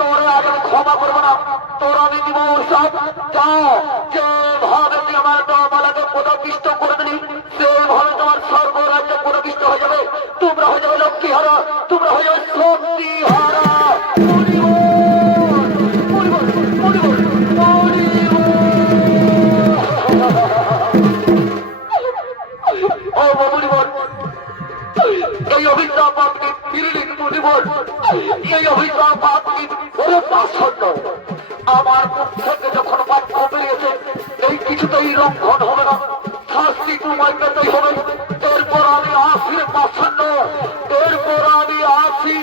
তোরে আজ আমি ক্ষমা করবো না, তোর আমি দিব সব। যাও, যেভাবে তুই আমার দেওয়া মালাকে পদপিষ্ট করে দিলি, সেইভাবে তোমার স্বর্গ রাজ্য পদপিষ্ট হয়ে যাবে। তোমরা হয়ে যাবে লক্ষ্মী হারা, তোমরা হয়ে যাবে শক্তি হারা। এই অভিশাপ আপনি ফিরলেন মণিবর, এই অভিশাপ আপনি ওরে পাশন্য। আমার মুখ থেকে যখন বাক্য বেরিয়েছে, এই কিছুতেই লঙ্ঘন হবে না, শাস্তি তোমায় পেতেই হবে। এরপর আমি আসি পাশন্য, এরপর আমি আসি।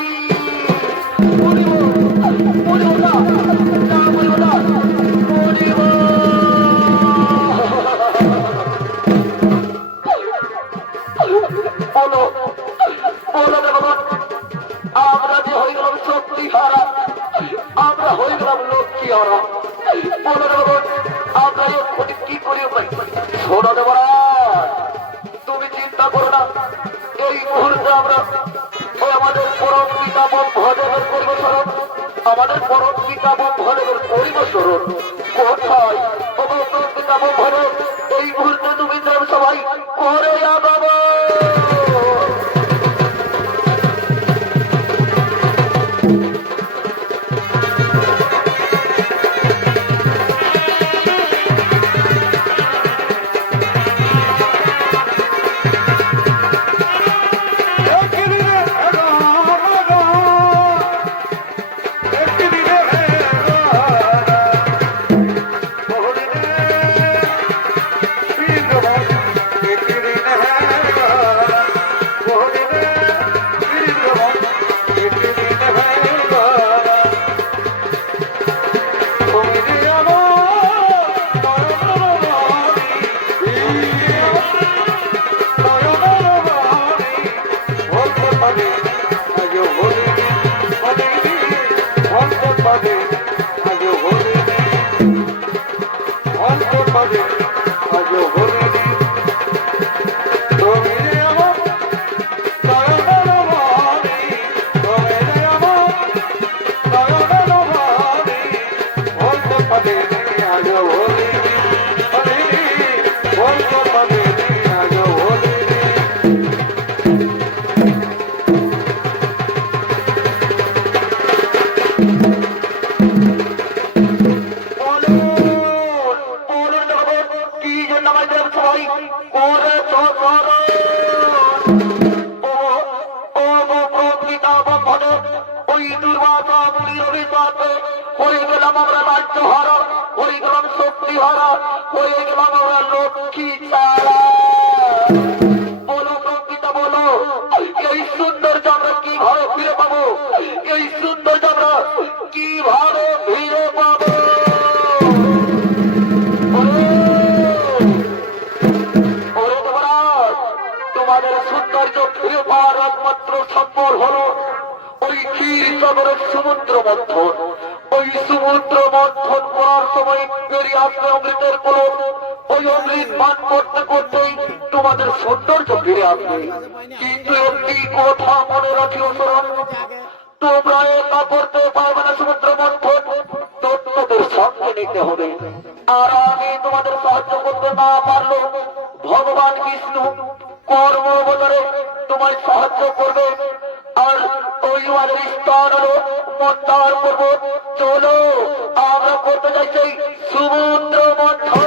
বলো বলো ভগবান, আমরা যে হয়ে গেলাম শক্তি হারা, আমরা হয়ে গেলাম লক্ষ্মী হারা। বলো ভগবান, আমরা এক্ষুনি কি করি? শোনো দেবরাজ, তুমি চিন্তা করো না, এই মুহূর্তে আমরা ওই আমাদের পরম পিতা ব্রহ্মদেবের পরিবেশরণ, আমাদের পরম পিতা ব্রহ্মদেবের পরিবেশরণ কোথায়? ও পরম পিতা ব্রহ্মদেব, এই মুহূর্তে তুমি দেব সবাই করে যাবো। হয়ে গেলাম আমরা রাজ্য হারা, হয়ে গেলাম শক্তি হারা, হয়ে গেলাম আমরা লক্ষ্মী ছাড়া। বলো প্রকৃতা, বলো এই সৌন্দর্য আমরা কিভাবে ফিরে পাবো? এই সৌন্দর্য আমরা কিভাবে ফিরে পাবো? সাগরের সমুদ্র মন্থন। ওই সমুদ্র মন্থন করার সময় বেরিয়ে আসবে অমৃতের কলম। ওই অমৃত পান করতে করতেই তোমাদের সৌন্দর্য ফিরে আসবে। কিন্তু একটি কথা মনে রাখিও শরণ, তোমরা একা করতে পারবে না সমুদ্র মন্থন, তোমাদের সঙ্গে নিতে হবে। আর আমি তোমাদের সাহায্য করতে না পারলো ভগবান বিষ্ণু কর্ম অবতারে তোমায় সাহায্য করবে। আর ওই আমাদের স্থান হলো মন্দার পর্বত। চলো আমরা করতে চাইছি সমুদ্র মন্থন।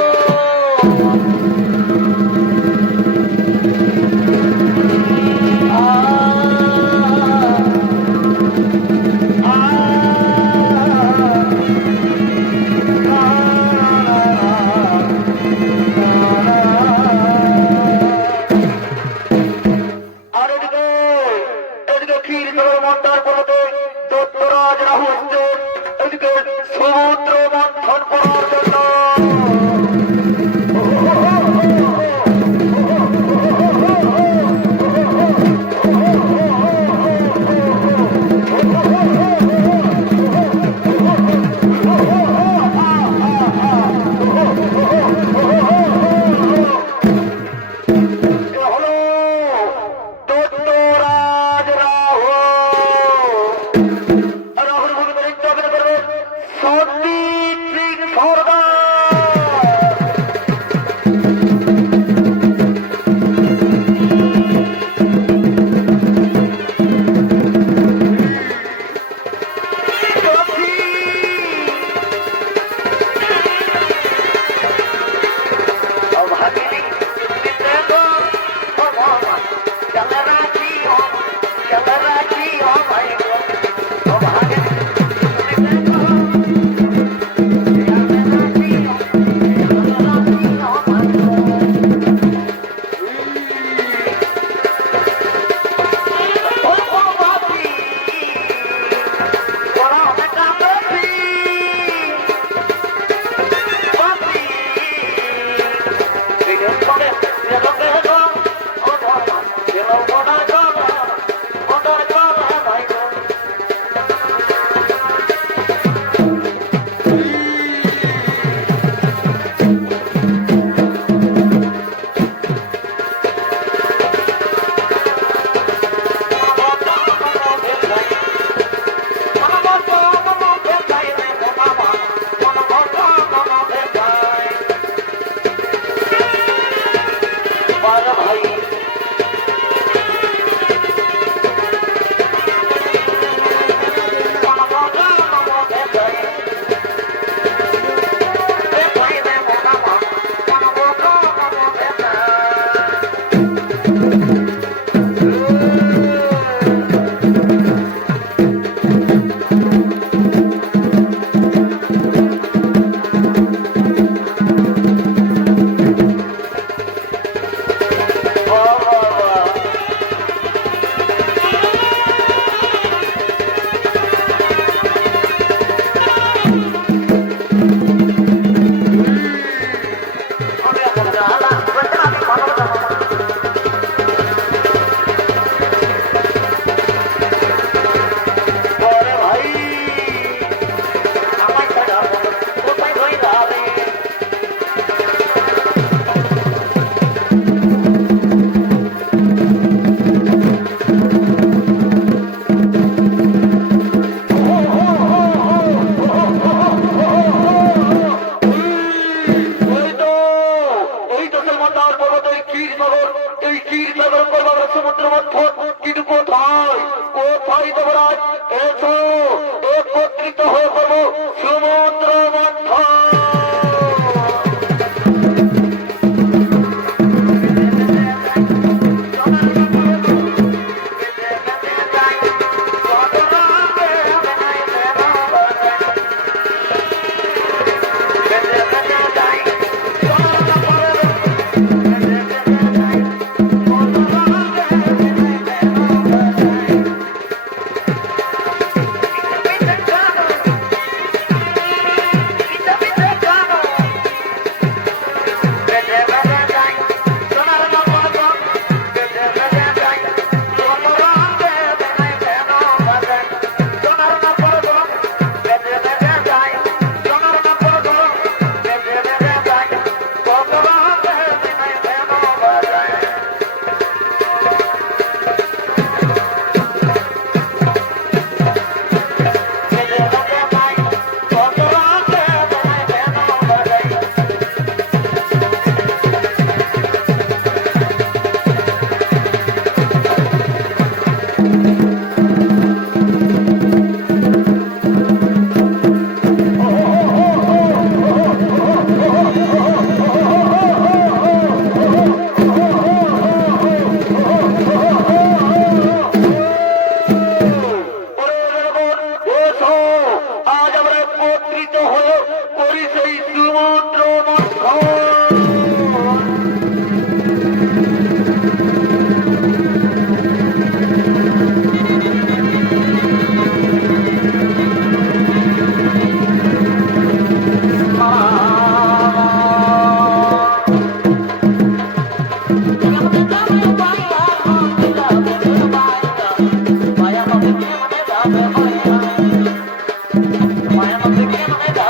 সমুদ্র মন্থন করার জন্য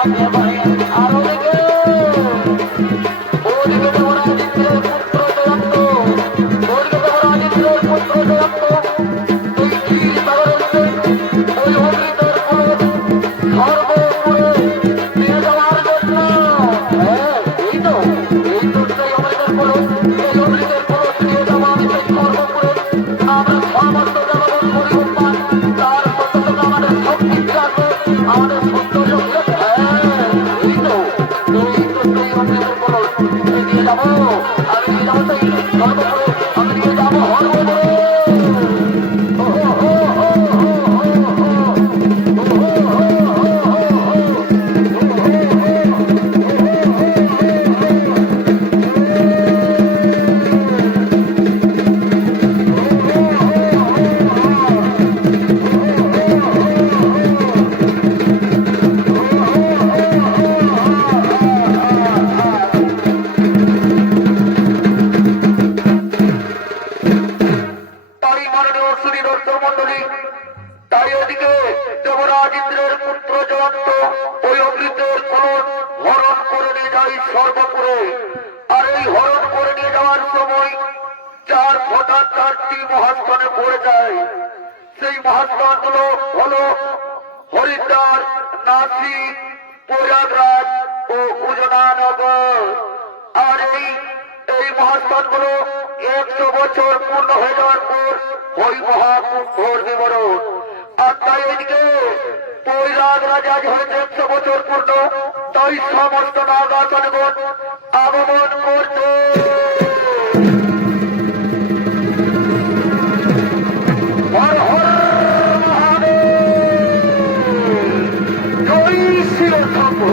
থাকে ভাই আর ওদিকে দেবরাজিতের পুত্র জয়ন্ত দেবরাজিতের পুত্র জয়ন্ত ওই ক্ষীর সাগরের ওই অমৃতের কলস সর্বপুরে নিয়ে যাওয়ার জন্য এই তো সেই অমৃতের কলস নিয়ে যাওয়া সেই সর্বপুরে আমরা সমস্ত জনগণ পরিবর্তন তার সত্য আমাদের শক্তি জাগবে আমাদের সৌন্দর্য এই তো সেই অমৃতের কলস নিয়ে যাবো আমি নিয়ে যাবো সেই সর্বপুরে আমি নিয়ে যাবো হরপুরে তাই মাননীয় শ্রী দর্শক মন্ডলী তাই এদিকে দেবরাজ ইন্দ্রের পুত্র জয়ন্ত ওই অমৃতের কলস হরণ করে নিয়ে যায় সর্বপুরে আর এই হরণ করে নিয়ে যাওয়ার সময় চার ফোঁটা চারটি মহাস্থানে পড়ে যায় সেই মহাস্থান গুলো হলো হরিদ্বার নাসিক প্রয়াগরাজ ও উজনানগর আর এই মহাস্থান গুলো 100 বছর পূর্ণ হয়ে যাওয়ার পর ওই মহাকুম্ভর বিবরণ আর তাই এদিকে প্রয়াগরাজ আজ হয়েছে 100 বছর পূর্ণ তাই সমস্ত নাগাচনগণ আগমন করছে হর হর মহাদেব জয় শিব শম্ভু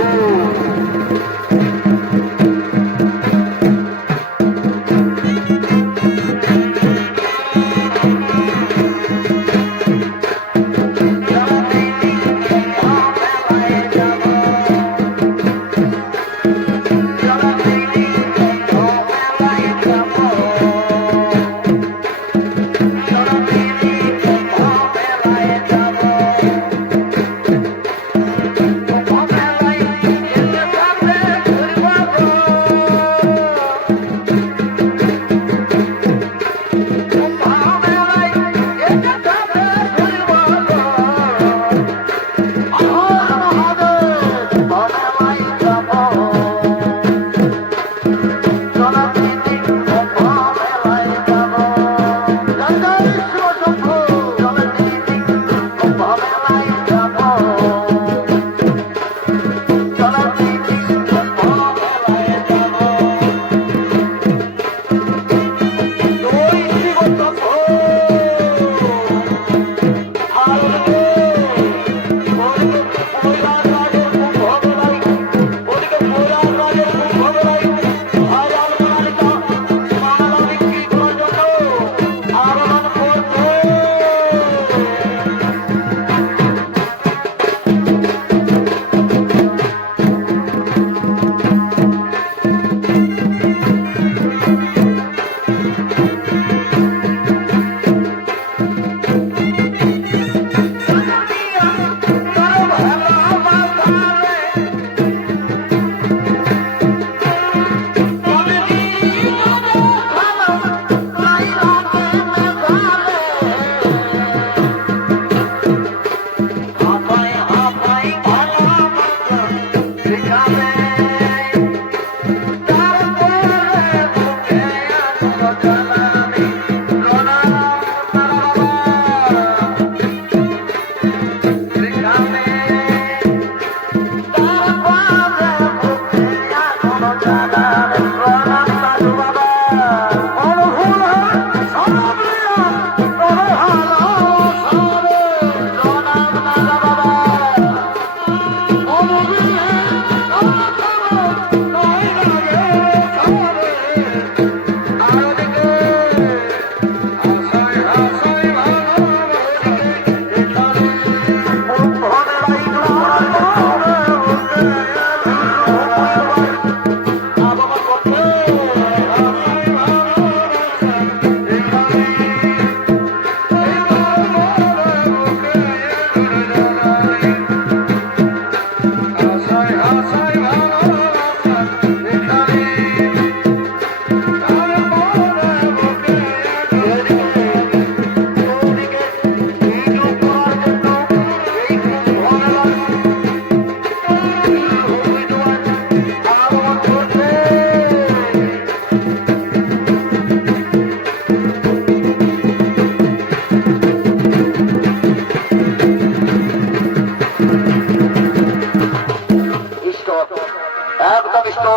সংশ্লিষ্ট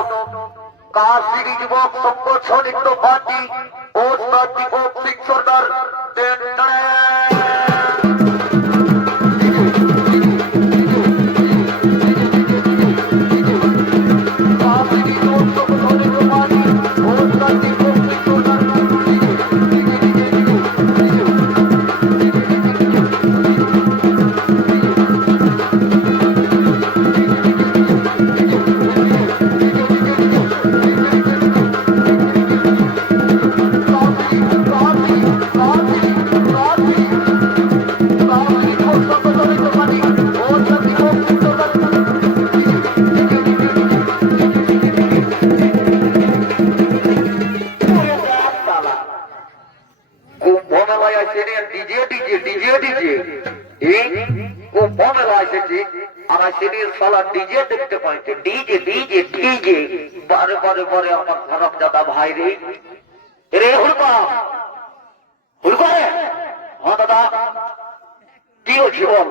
কাশিনী যুবক সংগঠন নৃত্য পার্টি ও দীপক সিং সর্দার ডিজে দেখতে পাইছে ডিজে ডিজে ডিজে বারে বারে বারে আমার খারাপ দাদা ভাই রে রে হুলকা হুলকা রে হ্যাঁ দাদা কি হচ্ছে বল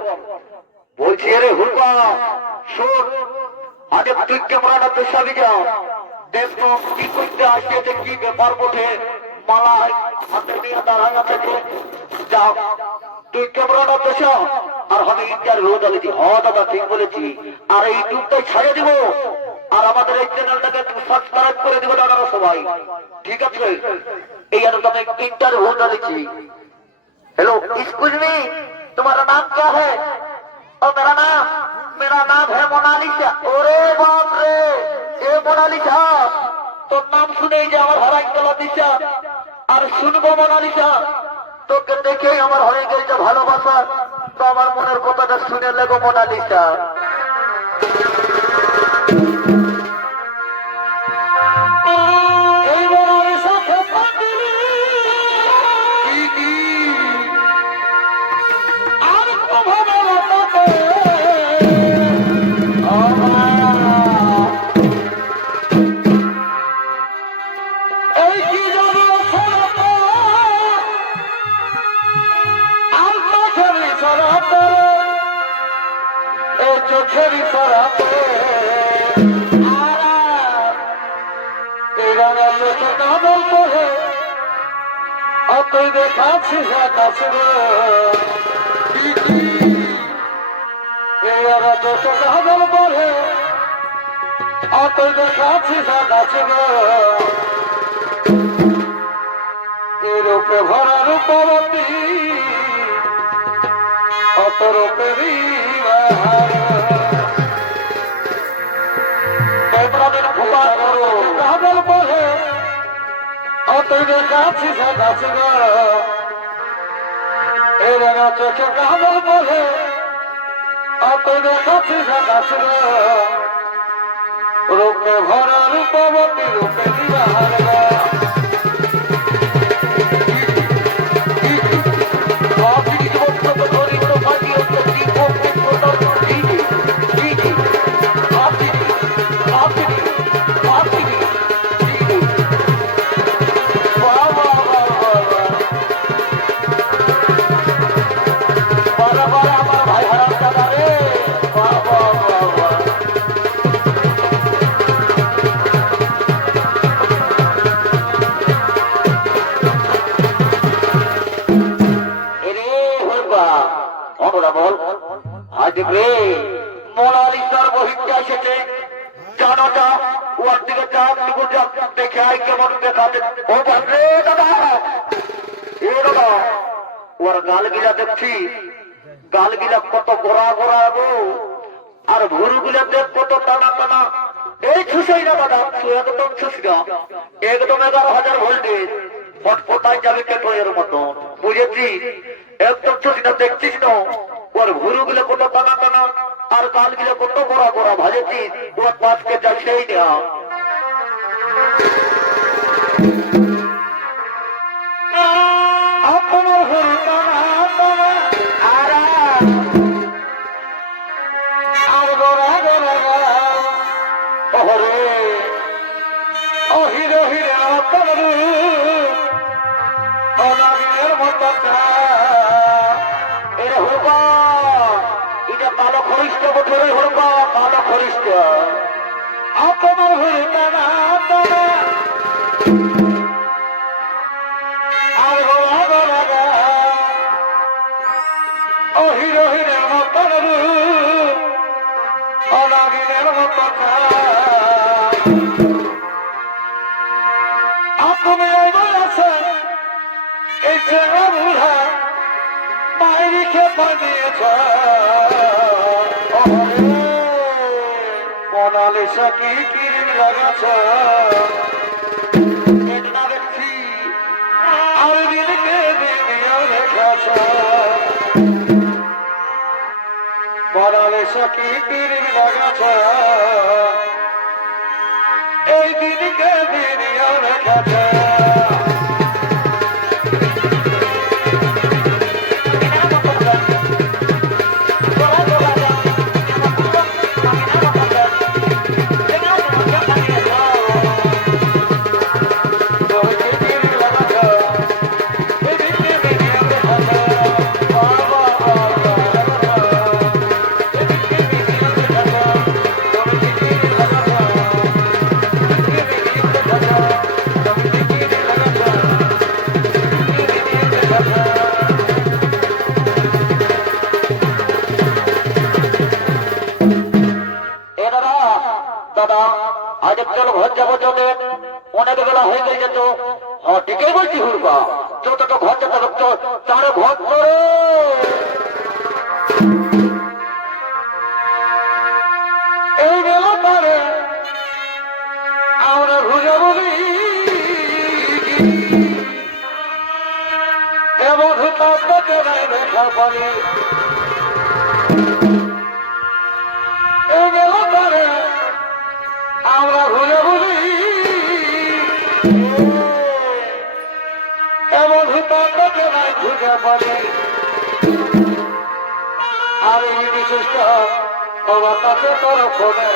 বলছি রে হুলকা শোন আজ তুই ক্যামেরাটা পেশাবি যা দেখো কি করতে আসছে কি ব্যাপার বটে মালা হাতে নিয়ে দাঁড়ানো থেকে যাও তুই ক্যামেরাটা পেশা আর আমি ইন্টারভিউ দিয়েছি হ্যাঁ দাদা ঠিক বলেছি আর এই ইউটিউবটাই ছাড়িয়ে দিব আর আমাদের এই চ্যানেলটাকে সাবস্ক্রাইব করে দিব দাদা সবাই ঠিক আছে এই আর তুমি इंटरव्यू डाली हेलो एक्सक्यूज मी तुम्हारा नाम क्या है और मेरा नाम है मोनालिसा ओरे बाप रे ए मोनालिसा तो नाम सुने যে আমার হারাই গেল দিশা আর শুনবো মোনালিসা তোকে দেখে আমার হয়ে গেছে ভালোবাসা তো আমার মনের কথাটা শুনে লাগো মোনালিসা চোখেরই সরাতে কাদল পরে অতই দেখাচ্ছি কাছে কাদল পরে অতই দেখাচ্ছি কাছে রূপে ভরা রূপবতী অত রূপেরই কাদল বলে অতই দেখাচ্ছি কাছে এই রাঙা চোখে কাদল বলে অতই দেখাচ্ছি কাছে রূপে ভরা রূপবতী রূপে দিবাহার মোনালিসার বহিতে এসেছে জানাটা ওর দিকে দেখে আই কেমন দেখাতে ও বাপরে দাদা এ দাদা ওর গালগিলা দেখছি গালগিলা কত গোড়া গোড়া গো আর ভুরুগুলা দেখ কত টানা টানা এই ছুসই না দাদা একদম ছুস না একদম 11,000 ভোল্টেজ ফটফটাই যাবে কেটোয়ের মতো বুঝেছি একদম ছুস না দেখছিস না ওর ভুরুগুলো কত টানা টানা আর গালগুলো কত গোড়া গোড়া ভাজেছি ওর পাশকে যা সেই না আপনার ভুরু টানা টানা আর গোড়া গোড়া ওরে ও হিরো হিরে আপনার অনাগিনের মতো এর হুবা এটা কালো খরিষ্ঠ বছরে হুবা কালো খরিষ্ঠ আপনার হয়ে অনাগিনের মতো আপনি বলেছে এই চেনা বুড়া বাইরে খেপা দিয়েছে মোনালিসা কি কিরিম লাগাছে এটা দেখছি আর দিনকে দিনিয়া রেখেছে মোনালিসা কি কিরিম লাগাছে এই দিনকে দিনিয়া রেখেছে দাদা আজ চলো ঘর যাবো চলে অনেক বেলা হয়ে গেছে তো হ্যাঁ ঠিকই বলছি হুড়কা যত তো ঘর যেতে তো তারে ঘর করে এই বেলা তারে আমরা ঘুরে বলি এমন তাকে দেখা পারি এই বেলা তারে আমরা ঘুরে বলি এমন তাকে নাই ঘুরে পারি আর এই বিশেষটা বাবা তাকে তোর ফোনে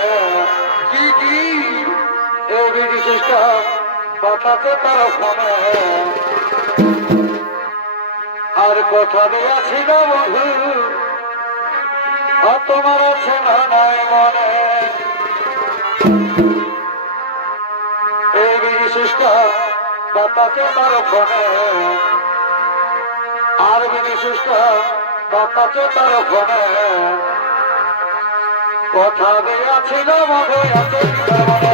কি কি এই বিশেষটা বাতাকে তোর ফোনে আর কথা দিয়েছি না বন্ধু আর তোমার আছে না নাই মনে এই বিশিষ্ট বাতাকে তার ফোনে আর বিশিষ্ট বাতাকে তার ফোনে কথা দিয়েছিল মনে আছে